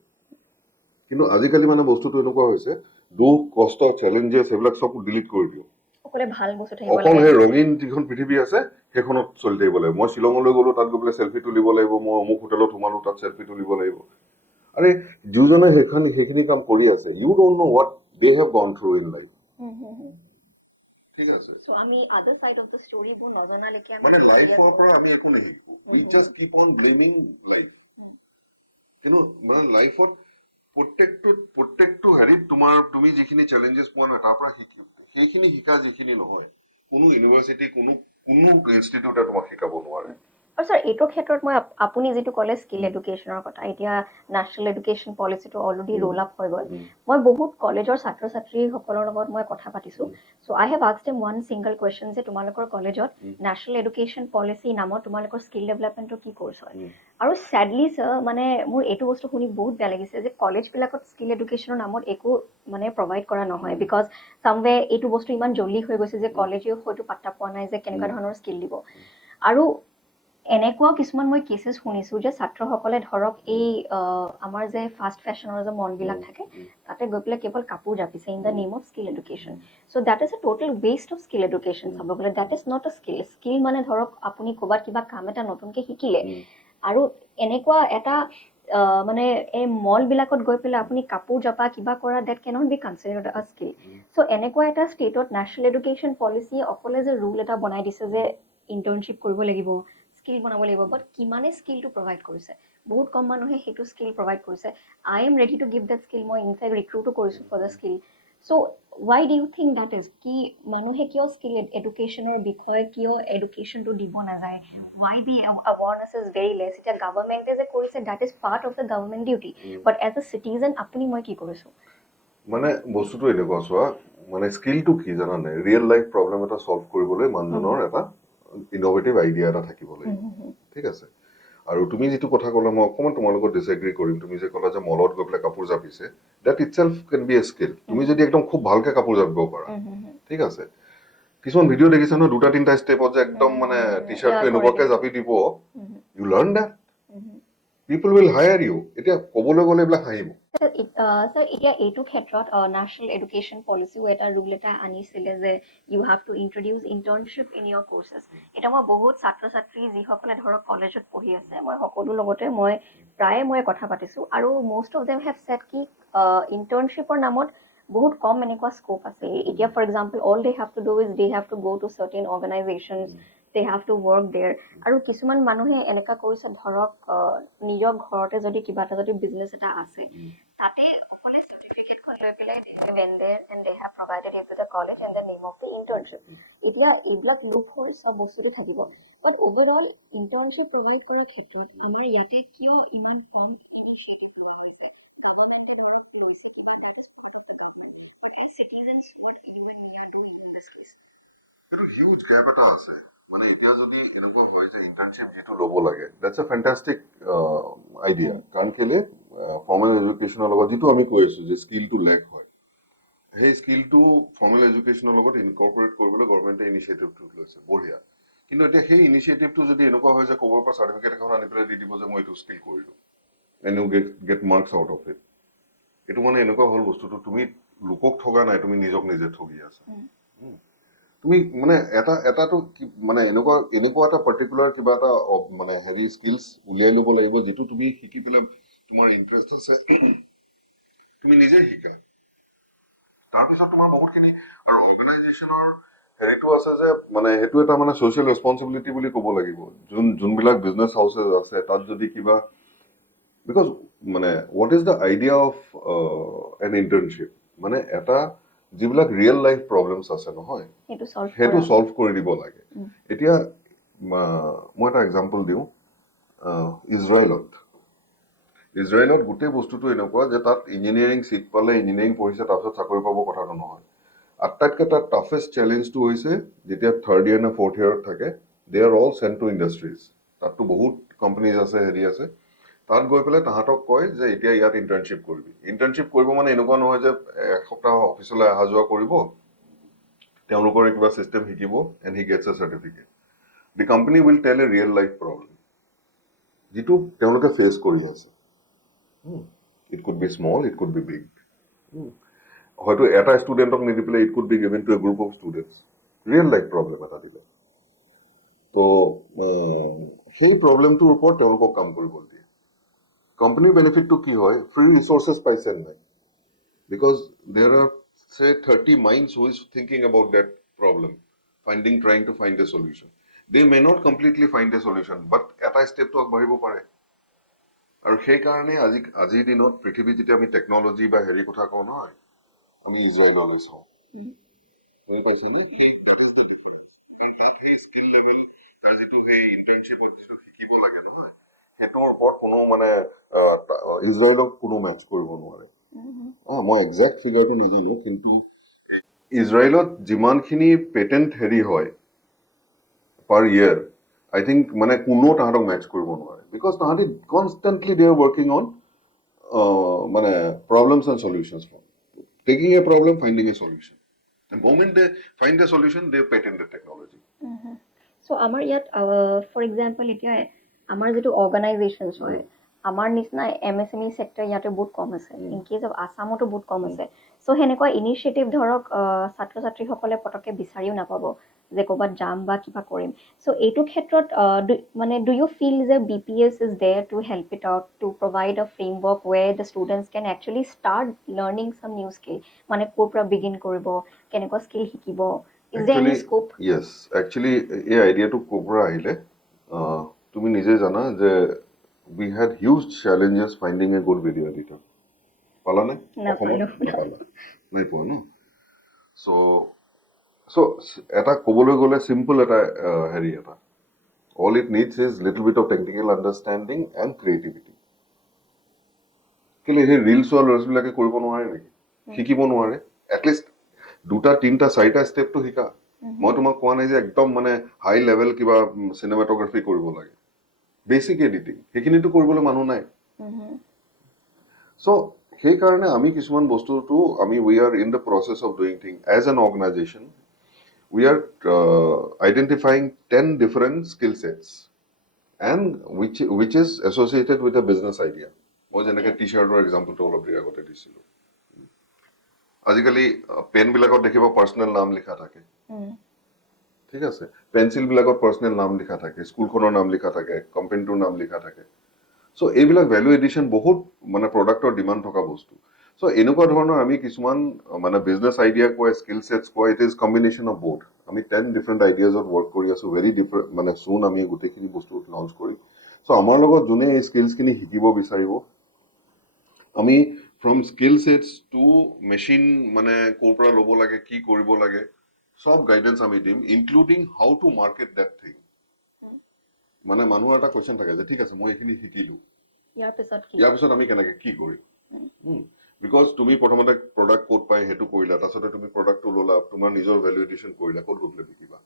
কিন্তু আজিকালি মানে বস্তুটো এনেকুৱা হৈছে দুখ কষ্ট চ্যালেঞ্জেস এইবিলাক সব ডিলিট কৰি দিও অকলে ভাল বস্তু থাকিব লাগে অকল হে ৰঙীন যিখন পৃথিৱী আছে সেইখনত চলি থাকিব লাগিব মই শিলঙলৈ গলো তাত গৈ পেলাই সেলফি তুলিব লাগিব মই অমুক হোটেলত সোমালো তাত সেলফি তুলিব লাগিব আৰে যিজনে সেইখিনি কাম কৰি আছে you don't know what they have gone through in life. ঠিক আছে সো আমি আদাৰ সাইড অফ দ্য ষ্টৰীবোৰ নজনালৈকে আমি মানে লাইফৰ পৰা আমি একো নিশিকো we just keep on blaming life কিন্তু মানে লাইফত প্ৰত্যেকটো হেৰিত তুমি যিখিনি চেলেঞ্জেছ পোৱা নহয় তাৰ পৰা সেইখিনি শিকা যিখিনি নহয় কোনো ইউনিভাৰ্চিটি কোনো ইনষ্টিটিউটে তোমাক শিকাব নোৱাৰে আৰু ছাৰ এইটো ক্ষেত্ৰত মই আপুনি যিটো ক'লে স্কিল এডুকেশ্যনৰ কথা এতিয়া নেশ্যনেল এডুকেশ্যন পলিচিটো অলৰেডি ৰোল আপ হৈ গ'ল মই বহুত কলেজৰ ছাত্ৰ ছাত্ৰীসকলৰ লগত মই কথা পাতিছোঁ so' I have asked them one single question যে তোমালোকৰ কলেজত নেশ্যনেল এডুকেশ্যন পলিচি নামত তোমালোকৰ স্কিল ডেভেলপমেণ্টৰ কি কৰ্চ হয় আৰু চেডলি ছাৰ মানে মোৰ এইটো বস্তু শুনি বহুত বেয়া লাগিছে যে কলেজবিলাকত স্কিল এডুকেশ্যনৰ নামত একো মানে প্ৰভাইড কৰা নহয় বিকজ চামৱে এইটো বস্তু ইমান জল্দি হৈ গৈছে যে কলেজেও হয়তো পাত্তা পোৱা নাই যে কেনেকুৱা ধৰণৰ স্কিল দিব আৰু এনেকুৱাও কিছুমান মই কেছেছ শুনিছোঁ যে ছাত্ৰসকলে ধৰক এই আমাৰ যে ফাষ্ট ফেশ্বনৰ যে মলবিলাক থাকে তাতে গৈ পেলাই কেৱল কাপোৰ জাপিছে in the name of skill education so' that is a total waste of skill education চাব গ'লে that is not a skill মানে ধৰক আপুনি ক'ৰবাত কিবা কাম এটা নতুনকৈ শিকিলে আৰু এনেকুৱা এটা মানে এই মলবিলাকত গৈ পেলাই আপুনি কাপোৰ জপা কিবা কৰা দেট কেনট বি কনচিডাৰ্ড আ স্কিল চ' এনেকুৱা এটা ষ্টেটত নেশ্যনেল এডুকেশ্যন পলিচিয়ে অকলে যে ৰুল এটা বনাই দিছে যে ইণ্টাৰ্ণশ্বিপ কৰিব লাগিব স্কিল বনাব লাগিব বাট কিমানে স্কিলটো প্ৰভাইড কৰিছে বহুত কম মানুহে সেইটো স্কিল প্ৰভাইড কৰিছে I am ready to give that skill মই ইনফেক্ট ৰিক্ৰুটো কৰিছোঁ for the skill so' why do you think that is কি মানুহে কিয় স্কিল এডুকেশ্যনৰ বিষয়ে কিয় এডুকেশ্যনটো দিব নাযায় why the awareness is very less এতিয়া গভৰ্ণমেণ্টে যে কৰিছে that is part of the government duty but as a citizen আপুনি মই কি কৰিছোঁ মানে বস্তুটো এনেকুৱা চোৱা মানে স্কিলটো কি জানানে ৰিয়েল লাইফ প্ৰব্লেম এটা সলভ কৰিবলৈ মানুহজনৰ এটা ইনোভেটিভ আইডিয়া এটা থাকিব লাগিব ঠিক আছে আৰু তুমি যিটো কথা ক'লা মই অকণমান তোমাৰ লগত ডিছএগ্ৰী কৰিম তুমি যে ক'লা যে মলত গৈ পেলাই কাপোৰ জাপিছে that itself can be a skill তুমি যদি একদম খুব ভালকে কাপোৰ জাপিব পাৰা ঠিক আছে কিছুমান ভিডিঅ' দেখিছা ন দুটা তিনিটা ষ্টেপত যে একদম মানে টি চাৰ্টটো এনেকুৱাকে জাপি দিব you learn that people will hire you এতিয়া ক'বলৈ গ'লে এইবিলাক হাঁহিব ছাৰ এতিয়া এইটো ক্ষেত্ৰত নেশ্যনেল এডুকেশ্যন পলিচিও এটা ৰুল এটা আনিছিলে যে you have to introduce internship in your courses এতিয়া মই বহুত ছাত্ৰ ছাত্ৰী যিসকলে ধৰক কলেজত পঢ়ি আছে মই সকলোৰ লগতে প্ৰায়ে মই কথা পাতিছোঁ আৰু most of them have said কি ইণ্টাৰ্ণশ্বিপৰ নামত বহুত কম এনেকুৱা স্কোপ আছে এতিয়া for example all they have to do is they have to go' to certain organizations they have to work there আৰু কিছুমান মানুহে এনেকুৱা কৰিছে ধৰক নিজৰ ঘৰতে যদি কিবা এটা যদি বিজনেছ এটা আছে তাতে অকলে চাৰ্টিফিকেটখন লৈ পেলাই they have provided it to the college in the name of the internship এতিয়া এইবিলাক লোক হৈ চব বস্তুটো থাকিব বাট অভাৰঅল ইণ্টাৰ্ণশ্বিপ প্ৰভাইড কৰাৰ ক্ষেত্ৰত আমাৰ ইয়াতে কিয় ইমান কম ইনিচিয়েটিভ লোৱা হৈছে গভৰ্ণমেণ্টে ধৰক লৈছে কিবা that is part of the government but as citizens what you and me are doing in this case এইটো হিউজ গেপ এটা আছে মানে এতিয়া যদি এনেকুৱা হয় যে ইণ্টাৰ্ণশ্বিপ যিটো ল'ব লাগে দেটছ এ ফেণ্টাষ্টিক আইডিয়া কাৰণ কেলে ফৰ্মেল এডুকেশ্যনৰ লগত যিটো আমি কৈ আছো যে স্কিলটো লেক হয় সেই স্কিলটো ফৰ্মেল এডুকেশ্যনৰ লগত ইনকৰ্পৰেট কৰিবলৈ গভৰ্ণমেণ্টে ইনিচিয়েটিভটো লৈছে বঢ়িয়া কিন্তু এতিয়া সেই ইনিচিয়েটিভটো যদি এনেকুৱা হয় যে ক'ৰবাৰ পৰা চাৰ্টিফিকেট এখন আনি পেলাই দি দিব যে মই এইটো স্কিল কৰিলোঁ and you get marks out of it এইটো মানে এনেকুৱা হ'ল বস্তুটো তুমি লোকক ঠগা নাই তুমি নিজক নিজে ঠগি আছা তুমি মানে এটাটো মানে এনেকুৱা এটা পাৰ্টিকুলাৰ কিবা এটা মানে হেৰি স্কিলছ উলিয়াই ল'ব লাগিব যিটো তুমি শিকি পেলাই তোমাৰ ইণ্টাৰেষ্ট আছে তুমি নিজে শিকাই তাৰপিছত তোমাৰ বহুতখিনি আৰু অৰ্গেনাইজেশ্যনৰ হেৰিটো আছে যে মানে সেইটো এটা মানে ছ'চিয়েল ৰেছপনচিবিলিটি বুলি ক'ব লাগিব যোনবিলাক বিজনেছ হাউচেছ আছে তাত যদি কিবা বিকজ মানে what is the idea of N internship মানে এটা যিবিলাক ৰিয়েল লাইফ প্ৰব্লেমছ আছে নহয় সেইটো ছল্ভ কৰি দিব লাগে এতিয়া মই এটা এক্সাম্পল দিওঁ ইজৰাইলত গোটেই বস্তুটো এনেকুৱা যে তাত ইঞ্জিনিয়াৰিং চিট পালে ইঞ্জিনিয়াৰিং পঢ়িছে তাৰপিছত চাকৰি পাব কথাটো নহয় আটাইতকৈ তাৰ টাফেষ্ট চেলেঞ্জটো হৈছে যেতিয়া থাৰ্ড ইয়েৰ নে ফ'ৰ্থ ইয়েৰত থাকে they are all sent to industries তাততো বহুত কোম্পানীজ আছে হেৰি আছে তাত গৈ পেলাই তাহাঁতক কয় যে এতিয়া ইয়াত ইণ্টাৰ্ণশ্বিপ কৰিবি ইণ্টাৰ্ণশ্বিপ কৰিব মানে এনেকুৱা নহয় যে এসপ্তাহ অফিচলৈ অহা যোৱা কৰিব তেওঁলোকৰ কিবা চিষ্টেম শিকিব and he gets A certificate the company will tell A real life problem যিটো তেওঁলোকে ফেচ কৰি আছে it could be small it could be big হয়তো এটা ষ্টুডেণ্টক নিদি পেলাই it could be given to A group of students real life problem এটা দিলে তো সেই প্ৰব্লেমটোৰ ওপৰত তেওঁলোকক কাম কৰিব দিয়ে কোম্পানীৰ বেনিফিটটো কি হয় ফ্ৰী ৰিচোৰ্চেছ পাইছে নাই বিকজ দেৰ R say 30 minds who is thinking about that problem, trying to find a solution. They may not completely find a solution, but এটা step to আগবাঢ়িব পাৰে। আৰু সেইকাৰণে আজিৰ দিনত পৃথিৱীত যেতিয়া আমি টেকনলজি বা হেৰি কথা কওঁ নহয়, আমি ইজৰাইললৈ চাওঁ। বুজি পাইছেনে? that is the difference। কাৰণ তাত সেই স্কিল লেভেল, তাৰ যিটো সেই ইণ্টাৰ্ণশ্বিপত যিটো শিকিব লাগে নহয়, সেইটোৰ ওপৰত কোনো মানে ইজৰাইলক কোনো মেচ কৰিব নোৱাৰে। মই একজেক্ট ফিগাৰটো নাজানো, কিন্তু ইজৰাইলত যিমানখিনি পেটেণ্ট হেৰি হয় পাৰ ইয়াৰ, আই থিংক মানে কোনো তাহাঁতক মেচ কৰিব নোৱাৰে, বিকজ তাহাঁতি constantly they are working on মানে problems and solutions, taking a problem, finding a solution. The moment they find a solution, they patent the technology. So আমাৰ ইয়াত ফৰ এক্সাম্পল এতিয়া আমাৰ যিটো অৰ্গেনাইজেশ্যনছ হয়, আমাৰ নিচিনা MSME চেক্টৰ ইয়াতে বহুত কম আছে, ইন কেছ অফ আছামতো বহুত কম আছে। চ' সেনেকুৱা ইনিচিয়েটিভ ধৰক ছাত্ৰ ছাত্ৰীসকলে পটককৈ বিচাৰিও নাপাব যে ক'ৰবাত যাম বা কিবা কৰিম। চ' এইটো ক্ষেত্ৰত মানে ডু ইউ ফিল যে BPS is there to help it out, to provide a framework where the students can actually start learning some new skill, মানে ক'ৰ পৰা বিগিন কৰিব, কেনেকুৱা স্কিল শিকিব? Is there any scope? Yes, actually এই আইডিয়াটো ক'ৰ পৰা আহিলে, তুমি নিজে জানা যে we had huge challenges finding a good video editor. পালানে? নাই পোৱা ন? So এটা ক'বলৈ গ'লে চিম্পল এটা হেৰি এটা, all it needs is little bit of technical understanding and creativity. কেলে সেই ৰিলছ হোৱা ল'ৰাবিলাকে কৰিব নোৱাৰে নেকি? শিকিব নোৱাৰে? এটলিষ্ট 2টা 3টা 4টা ষ্টেপটো শিকা। মই তোমাক কোৱা নাই যে একদম মানে হাই লেভেল কিবা চিনেমাটোগ্ৰাফি কৰিব লাগে, বেচিক এডিটিং সেইখিনিতো কৰিবলৈ মানুহ নাই। চ' সেইকাৰণে আমি কিছুমান বস্তুটো we are in the process of doing things as an organization. We are identifying 10 different skill sets and which is associated with a business idea. মই যেনেকৈ টি-শ্বাৰ্টৰ এক্সাম্পলটো অলপ দেৰি আগতে দিছিলোঁ। আজিকালি পেনবিলাকত দেখিব পাৰ্চনেল নাম লিখা থাকে, ঠিক আছে, পেঞ্চিলবিলাকত পাৰ্চনেল নাম লিখা থাকে, স্কুলখনৰ নাম লিখা থাকে, কোম্পানীটোৰ নাম লিখা থাকে। চ' এইবিলাক ভেলু এডিশ্যন বহুত মানে প্ৰডাক্টৰ ডিমাণ্ড থকা বস্তু। চ' এনেকুৱা ধৰণৰ আমি কিছুমান মানে বিজনেছ আইডিয়া কোৱা, স্কিল ছেটছ কোৱা, it is combination of both. আমি 10 ডিফাৰেণ্ট আইডিয়াজত ৱৰ্ক কৰি আছোঁ, ভেৰি ডিফাৰেণ্ট, মানে চুন আমি গোটেইখিনি বস্তু লঞ্চ কৰিম। চ' আমাৰ লগত যোনে এই স্কিলছখিনি শিকিব বিচাৰিব, আমি from skill sets to machine, মানে ক'ৰ পৰা ল'ব লাগে, কি কৰিব লাগে, সব গাইডেন্স আমি দিম, including how to market that thing. মানে মানুহৰ এটা কুৱেশ্যন থাকে যে ঠিক আছে মই এইখিনি শিকিলো, ইয়াৰ পিছত আমি কেনেকে কি কৰিম? বিকজ তুমি প্ৰথমতে প্ৰডাক্ট ক'ত পাই সেইটো কৰিলা, তাৰপিছতে তুমি প্ৰডাক্টটো ল'লা, তোমাৰ নিজৰ ভেলু এডিশ্যন কৰিলা, ক'ত গৈ পেলাই বিকিবা,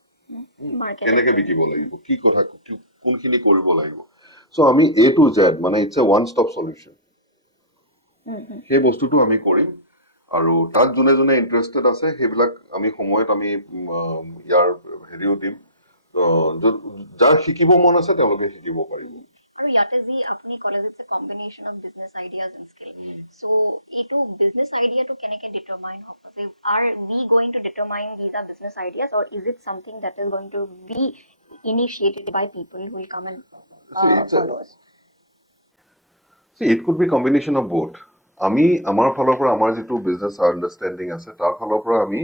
কেনেকে বিকিব লাগিব, কি কথা কোনখিনি কৰিব লাগিব। চ' আমি A to Z মানে it's a one stop solution, সেই বস্তুটো আমি কৰিম। আৰু তাত যোনে যোনে ইণ্টাৰেষ্টেড আছে সেইবিলাক আমি সময়ত আমি ইয়াৰ হেৰিও দিম, যাৰ শিকিব মন আছে তেওঁলোকে শিকিব পাৰিব। আৰু ইয়াতে যি আপুনি ক'লে যে combination of business ideas and skill, so' এইটো বিজনেছ আইডিয়াটো কেনেকৈ ডিটাৰমাইন হ'ব, যে are we going to determine these are business ideas, or is it something that is going to be initiated by people who will come and follow us? See, it could be combination of both. আমি আমাৰ ফালৰ পৰা আমাৰ যিটো বিজনেছ আণ্ডাৰষ্টেণ্ডিং আছে তাৰ ফালৰ পৰা আমি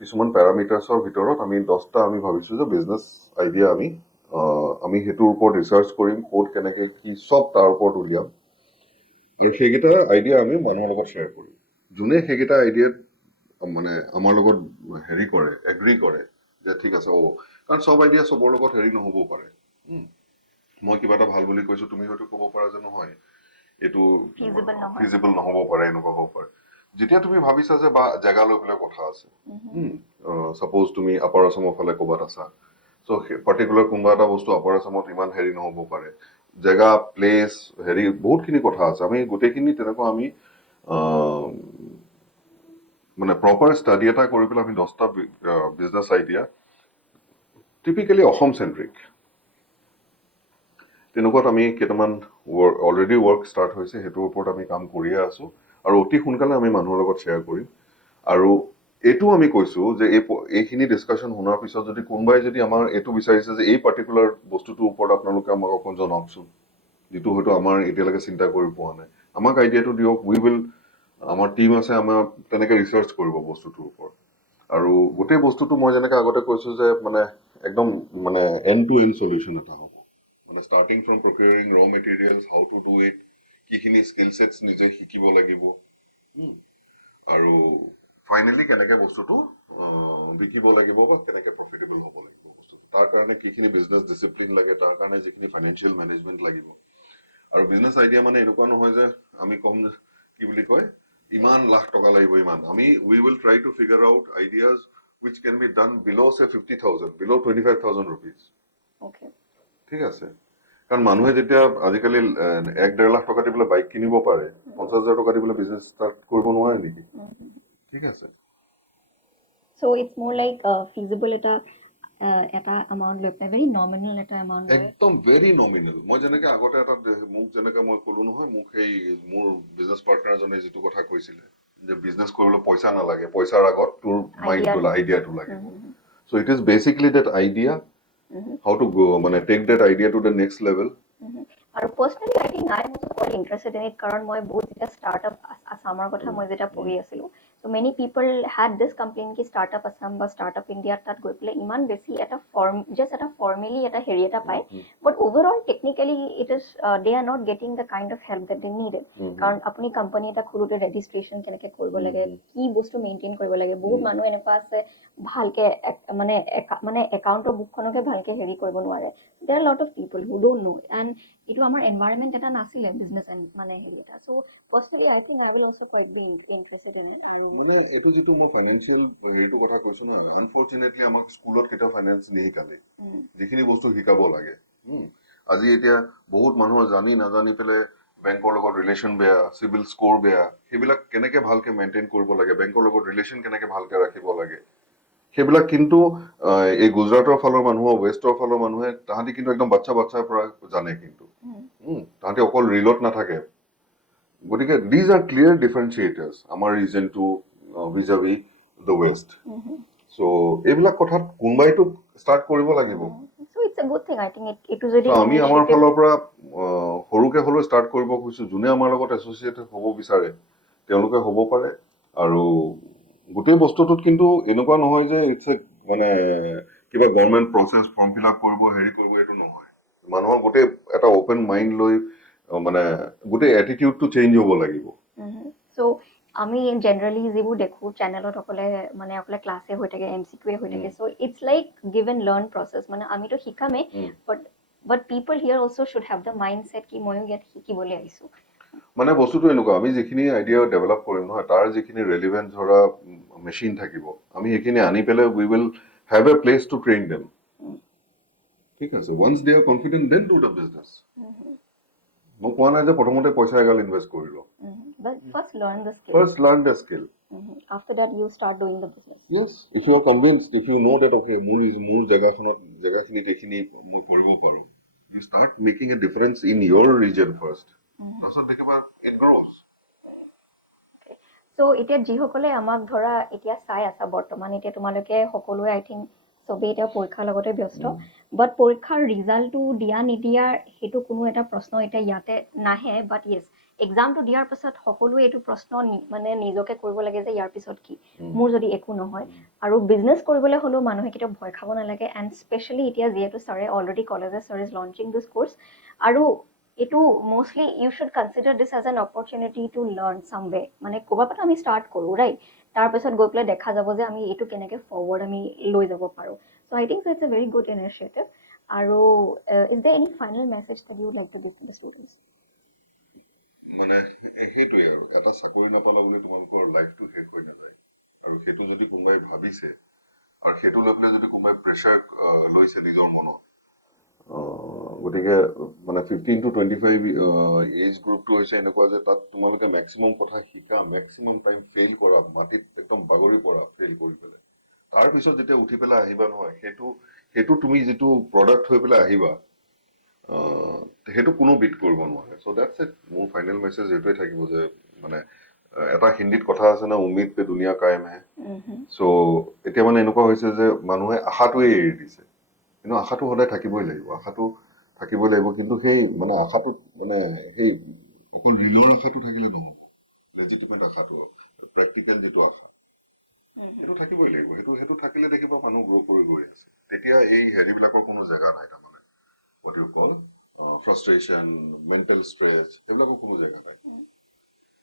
কিছুমান পেৰামিটাৰ্ছৰ ভিতৰত আমি 10টা আমি ভাবিছোঁ যে বিজনেছ আইডিয়া আমি সেইটোৰ ওপৰত ৰিচাৰ্চ কৰিম, ক'ত কেনেকে কি চব তাৰ ওপৰত উলিয়াম, আৰু সেইকেইটা আইডিয়া আমি মানুহৰ লগত শ্বেয়াৰ কৰিম। যোনে সেইকেইটা আইডিয়াত মানে আমাৰ লগত হেৰি কৰে, এগ্ৰি কৰে যে ঠিক আছে, কাৰণ চব আইডিয়া চবৰ লগত হেৰি নহ'বও পাৰে। মই কিবা এটা ভাল বুলি কৈছোঁ, তুমি হয়তো ক'ব পাৰা যে নহয় এইটো ফিজিবল নহ'ব পাৰে, এনেকুৱা হ'ব পাৰে। যেতিয়া তুমি ভাবিছা যে বা জেগা লৈ পেলাই কথা আছে, ছাপ'জ তুমি আপাৰ আছামৰ ফালে ক'ৰবাত আছা, চ' সেই পাৰ্টিকুলাৰ কোনোবা এটা বস্তু আপাৰ আছামত ইমান হেৰি নহ'ব পাৰে, জেগা প্লেচ হেৰি বহুতখিনি কথা আছে। আমি গোটেইখিনি তেনেকুৱা আমি মানে প্ৰপাৰ ষ্টাডি এটা কৰি পেলাই আমি 10টা বিজনেছ আইডিয়া টিপিকেলি অসম চেণ্ট্ৰিক তেনেকুৱাত আমি কেইটামান অলৰেডি ৱৰ্ক ষ্টাৰ্ট হৈছে, সেইটোৰ ওপৰত আমি কাম কৰিয়ে আছোঁ, আৰু অতি সোনকালে আমি মানুহৰ লগত শ্বেয়াৰ কৰিম। আৰু এইটো আমি কৈছোঁ যে এইখিনি ডিছকাশ্যন শুনাৰ পিছত যদি কোনোবাই যদি আমাৰ এইটো বিচাৰিছে যে এই পাৰ্টিকুলাৰ বস্তুটোৰ ওপৰত আপোনালোকে আমাক অকণ জনাওকচোন, যিটো হয়তো আমাৰ এতিয়ালৈকে চিন্তা কৰি পোৱা নাই, আমাক আইডিয়াটো দিয়ক, উই উইল আমাৰ টিম আছে, আমাৰ তেনেকে ৰিচাৰ্চ কৰিব বস্তুটোৰ ওপৰত। আৰু গোটেই বস্তুটো মই যেনেকে আগতে কৈছো যে মানে একদম মানে এণ্ড টু এণ্ড চলিউশ্যন এটা হ'ব, মানে ষ্টাৰ্টিং ফ্ৰম প্ৰকিউৰিং ৰ materials, how to do it, কিখিনি স্কিল ছেটছ নিজে শিকিব লাগিব, আৰু ফাইনেলি কেনেকে বস্তুটো বিকিব লাগিব বা কেনেকে প্ৰফিটেবল হ'ব লাগিব বস্তুটো, তাৰ কাৰণে কিখিনি বিজনেছ ডিচিপ্লিন লাগে, তাৰ কাৰণে যিখিনি ফাইনেন্সিয়েল মেনেজমেণ্ট লাগিব। আৰু বিজনেছ আইডিয়া মানে এনেকুৱা নহয় যে আমি কম কি বুলি কয় ইমান লাখ টকা লাগিব, ইমান আমি we will try to figure out ideas which can be done below say 50,000, below 25,000 rupees. Okay. ঠিক আছে, কাৰণ মানুহে যেতিয়া আজিকালি 1-1.5 লাখ টকা দি পেলাই বাইক কিনিব পাৰে, 50,000 টকা দি পেলাই বিজনেছ ষ্টাৰ্ট কৰিব নোৱাৰে নেকি? ঠিক আছে। So it's more like feasible এটা amount লৈ পেলাই, very nominal এটা amount লৈ। একদম ভেৰি নমিনেল। মই যেনেকে আগতে এটা মোক যেনেকে মই ক'লো নহয়, মোক সেই মোৰ বিজনেছ পাৰ্টনাৰজনে যিটো কথা কৈছিলে যে বিজনেছ কৰিবলৈ পইচা নালাগে, পইচাৰ আগত তোৰ মাইণ্ডটো আইডিয়াটো লাগিব। So it is basically that idea, how to go, মানে take that idea to the next level. আৰু personally I think I am also quite interested in it, কাৰণ মই বহুত যেতিয়া startup আসামৰ কথা মই যেতিয়া পঢ়ি আছিলোঁ, so many people had this complaint কি startup Assam বা startup India তাত গৈ পেলাই ইমান বেছি এটা just এটা formally এটা হেৰি এটা পায়, but overall technically it is they are not getting the kind of help that they needed. কাৰণ আপুনি কোম্পানী এটা খোলোতে ৰেজিষ্ট্ৰেশ্যন কেনেকে কৰিব লাগে, কি বস্তু মেইনটেইন কৰিব লাগে, বহুত মানুহ এনেকুৱা আছে ভালকে মানে একাউণ্টৰ বুকখনকে ভালকে হেৰি কৰিব নোৱাৰে। There are a lot of people who don't know, and এইটো আমাৰ এনভাইৰনমেণ্ট এটা নাছিলে বিজনেছ মানে হেৰি এটা। চ' personally I think I will also quite be interested in it. মানে এইটো যিটো মই ফাইনেন্সিয়েল হেৰিটো কথা কৈছো না, আনফৰ্চুনেটলি আমাক স্কুলত কেতিয়াও ফাইনেন্স নিশিকালে, যিখিনি বস্তু শিকাব লাগে। আজি এতিয়া বহুত মানুহৰ জানি নাজানি পেলাই বেংকৰ লগত ৰিলেশ্যন বেয়া, চিভিল স্ক'ৰ বেয়া, সেইবিলাক কেনেকে ভালকে মেইনটেইন কৰিব লাগে, বেংকৰ লগত ৰিলেশ্যন কেনেকে ভালকে ৰাখিব লাগে, সেইবিলাক কিন্তু এই গুজৰাটৰ ফালৰ মানুহ, ৱেষ্টৰ ফালৰ মানুহে তাহাঁতি কিন্তু একদম বাচ্ছাৰ পৰা জানে, কিন্তু তাহাঁতি অকল ৰিলত নাথাকে। গতিকে দিজ আৰ ক্লিয়াৰ ডিফাৰেঞ্চিয়েটাৰ্ছ আমাৰ ৰিজনটো ভিজাভি দ্য ৱেষ্ট। চ' এইবিলাক কথাত কোনোবাইতো ষ্টাৰ্ট কৰিব লাগিব। So it's a good thing I think এইটো যদি আমি আমাৰ ফালৰ পৰা সৰুকে হ'লেও ষ্টাৰ্ট কৰিব খুজিছো, যোনে আমাৰ লগত এছ'চিয়েট হ'ব বিচাৰে তেওঁলোকে হ'ব পাৰে। আৰু গোটেই বস্তুটোত কিন্তু এনেকুৱা নহয় যে ইটছ এ মানে কিবা government process, form fill up কৰিব, হেৰি কৰিব, এইটো নহয়। মানুহৰ গোটেই এটা অপেন মাইণ্ড লৈ মানে গোটেই এটিটিউডটো চেঞ্জ হ'ব লাগিব। চ' আমি জেনেৰেলি যিবোৰ দেখোঁ চেনেলত মানে অকলে ক্লাছে হৈ থাকে, MCQ হৈ থাকে, so' it's like give and learn process, মানে আমিতো শিকামেই, but people here also' should have the mindset কি ময়ো ইয়াত শিকিবলৈ আহিছোঁ। মানে বস্তুটো এনেকুৱা, আমি যিখিনি আইডিয়া ডেভেলপ কৰিম নহয়, তাৰ যিখিনি ৰেলিভেণ্ট ধৰা মেচিন থাকিব, আমি সেইখিনি আনি পেলাই we will have a place to train them. ঠিক আছে, once they are confident then do the business. মই কোৱা নাই যে প্ৰথমতে পইচা এগাল ইনভেষ্ট কৰি লওঁ। But first learn the skill. First learn the skill. After that you start doing the business. Yes, if you are convinced, if you know that okay, মোৰ জেগাখিনিত এইখিনি মই কৰিব পাৰোঁ, you start making a difference in your region first. তাৰপিছত দেখিবা it grows. So এতিয়া যিসকলে আমাক ধৰা এতিয়া চাই আছা বৰ্তমান, এতিয়া তোমালোকে সকলোৱে আই থিংক চবেই এতিয়া পৰীক্ষাৰ লগতে ব্যস্ত, বাট পৰীক্ষাৰ ৰিজাল্টটো দিয়া নিদিয়াৰ সেইটো কোনো এটা প্ৰশ্ন এতিয়া ইয়াতে নাহে, বাট য়েছ এক্সামটো দিয়াৰ পাছত সকলোৱে এইটো প্ৰশ্ন মানে নিজকে কৰিব লাগে যে ইয়াৰ পিছত কি, মোৰ যদি একো নহয়। আৰু বিজনেছ কৰিবলৈ হ'লেও মানুহে কেতিয়াও ভয় খাব নালাগে, এণ্ড স্পেচিয়েলি এতিয়া যিহেতু ছাৰে অলৰেডি কলেজে sir is launching this course, আৰু এইটো mostly you should consider this as an opportunity to learn some way, মানে ক'ৰবাৰ পৰা আমি ষ্টাৰ্ট কৰোঁ ৰাইট, তাৰপিছত গৈ পেলাই দেখা যাব যে আমি এইটো কেনেকৈ ফৰৱাৰ্ড আমি লৈ যাব পাৰোঁ। So' I think it's a very good initiative. আৰু is there any final message that you like to give to the students? মানে সেইটোৱে আৰু, এটা চাকৰি নাপালা বুলি তোমালোকৰ লাইফটো শেষ হৈ নাযায়। আৰু সেইটো যদি কোনোবাই ভাবিছে আৰু সেইটো লৈ পেলাই যদি কোনোবাই প্ৰেছাৰ লৈছে নিজৰ মনত, গতিকে মানে 15 to 25 এজ গ্ৰুপটো হৈছে এনেকুৱা যে তাত তোমালোকে মেক্সিমাম কথা শিকা, মেক্সিমাম টাইম ফেইল কৰা, মাটিত একদম বাগৰি পৰা ফেইল কৰি পেলাই, তাৰপিছত যেতিয়া উঠি পেলাই আহিবা নহয়, সেইটো তুমি যিটো প্ৰডাক্ট হৈ পেলাই আহিবা, সেইটো কোনো বিট কৰিব নোৱাৰে। চ' দেটছ ইট, মোৰ ফাইনেল মেছেজ এইটোৱে থাকিব যে মানে এটা হিন্দীত কথা আছে না, উম্মিদ পে দুনিয়া কায়েম হে। চ' এতিয়া মানে এনেকুৱা হৈছে যে মানুহে আশাটোৱে এৰি দিছে, কিন্তু আশাটো সদায় থাকিবই লাগিব, আশাটো থাকিবই লাগিব, কিন্তু সেই মানে আশাটোত মানে সেই অকল ঋণৰ আশাটো থাকিলে নহ'ব, লেজিটিমেট আশাটো প্ৰেক্টিকেল যিটো আশা সেইটো থাকিবই লাগিব সেইটো থাকিলে দেখিবা মানুহ গ্ৰ' কৰি গৈ আছে তেতিয়া এই হেৰিবিলাকৰ কোনো জেগা নাই তাৰমানে what you call frustration mental stress এইবিলাকৰ কোনো জেগা নাই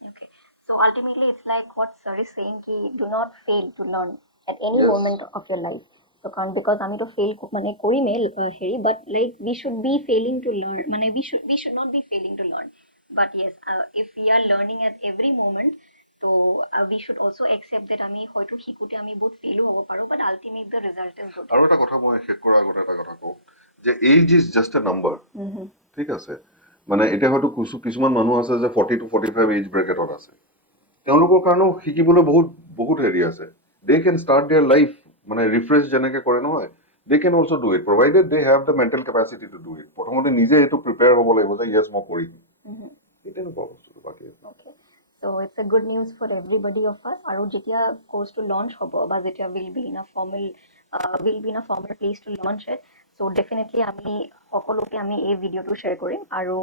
Okay. So ultimately, it's like what sir is saying: ki do not fail to learn at any Yes. moment of your life. So can't because আমি তো fail মানে কৰিমে হেৰি, but like we should be failing to learn. মানে we should not be failing to learn. But yes, if we are learning at every moment, so we should also accept that আমি হয়তো শিকোতে আমি বহুত ফেইলো হ'ব পাৰো, but ultimately the result is good. আৰু এটা কথা মই শেষ কৰাৰ আগতে এটা কথা কওঁ যে age is just A number ঠিক আছে মানে এতিয়া হয়তো কিছুমান মানুহ আছে যে 40 to 45 এজ ব্ৰেকেটত আছে তেওঁলোকৰ কাৰণেও শিকিবলৈ বহুত বহুত হেৰি আছে they can start their life মানে ৰিফ্ৰেছ যেনেকে কৰে নহয় they can also' do it provided they have the mental capacity to do it প্ৰথমতে নিজে এইটো প্ৰিপেয়াৰ হ'ব লাগিব যে য়েছ মই কৰিম এই তেনেকুৱা বস্তুটো বাকী Okay. So it's a good news for everybody of us. আৰু যেতিয়া course to launch হ'ব বা যেতিয়া will be in a formal place to launch it. So definitely আমি সকলোকে আমি এই ভিডিঅ'টো শ্বেয়াৰ কৰিম আৰু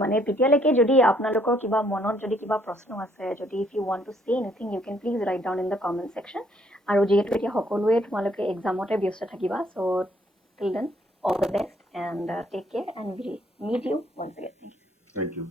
মানে তেতিয়ালৈকে যদি আপোনালোকৰ কিবা মনত যদি কিবা প্ৰশ্ন আছে যদি if you want to say anything you can please write down in the comment section আৰু যিহেতু এতিয়া সকলোৱে তোমালোকে এক্সামতে ব্যস্ত থাকিবা so till then all the best and take care and we'll meet you once again. Thank you.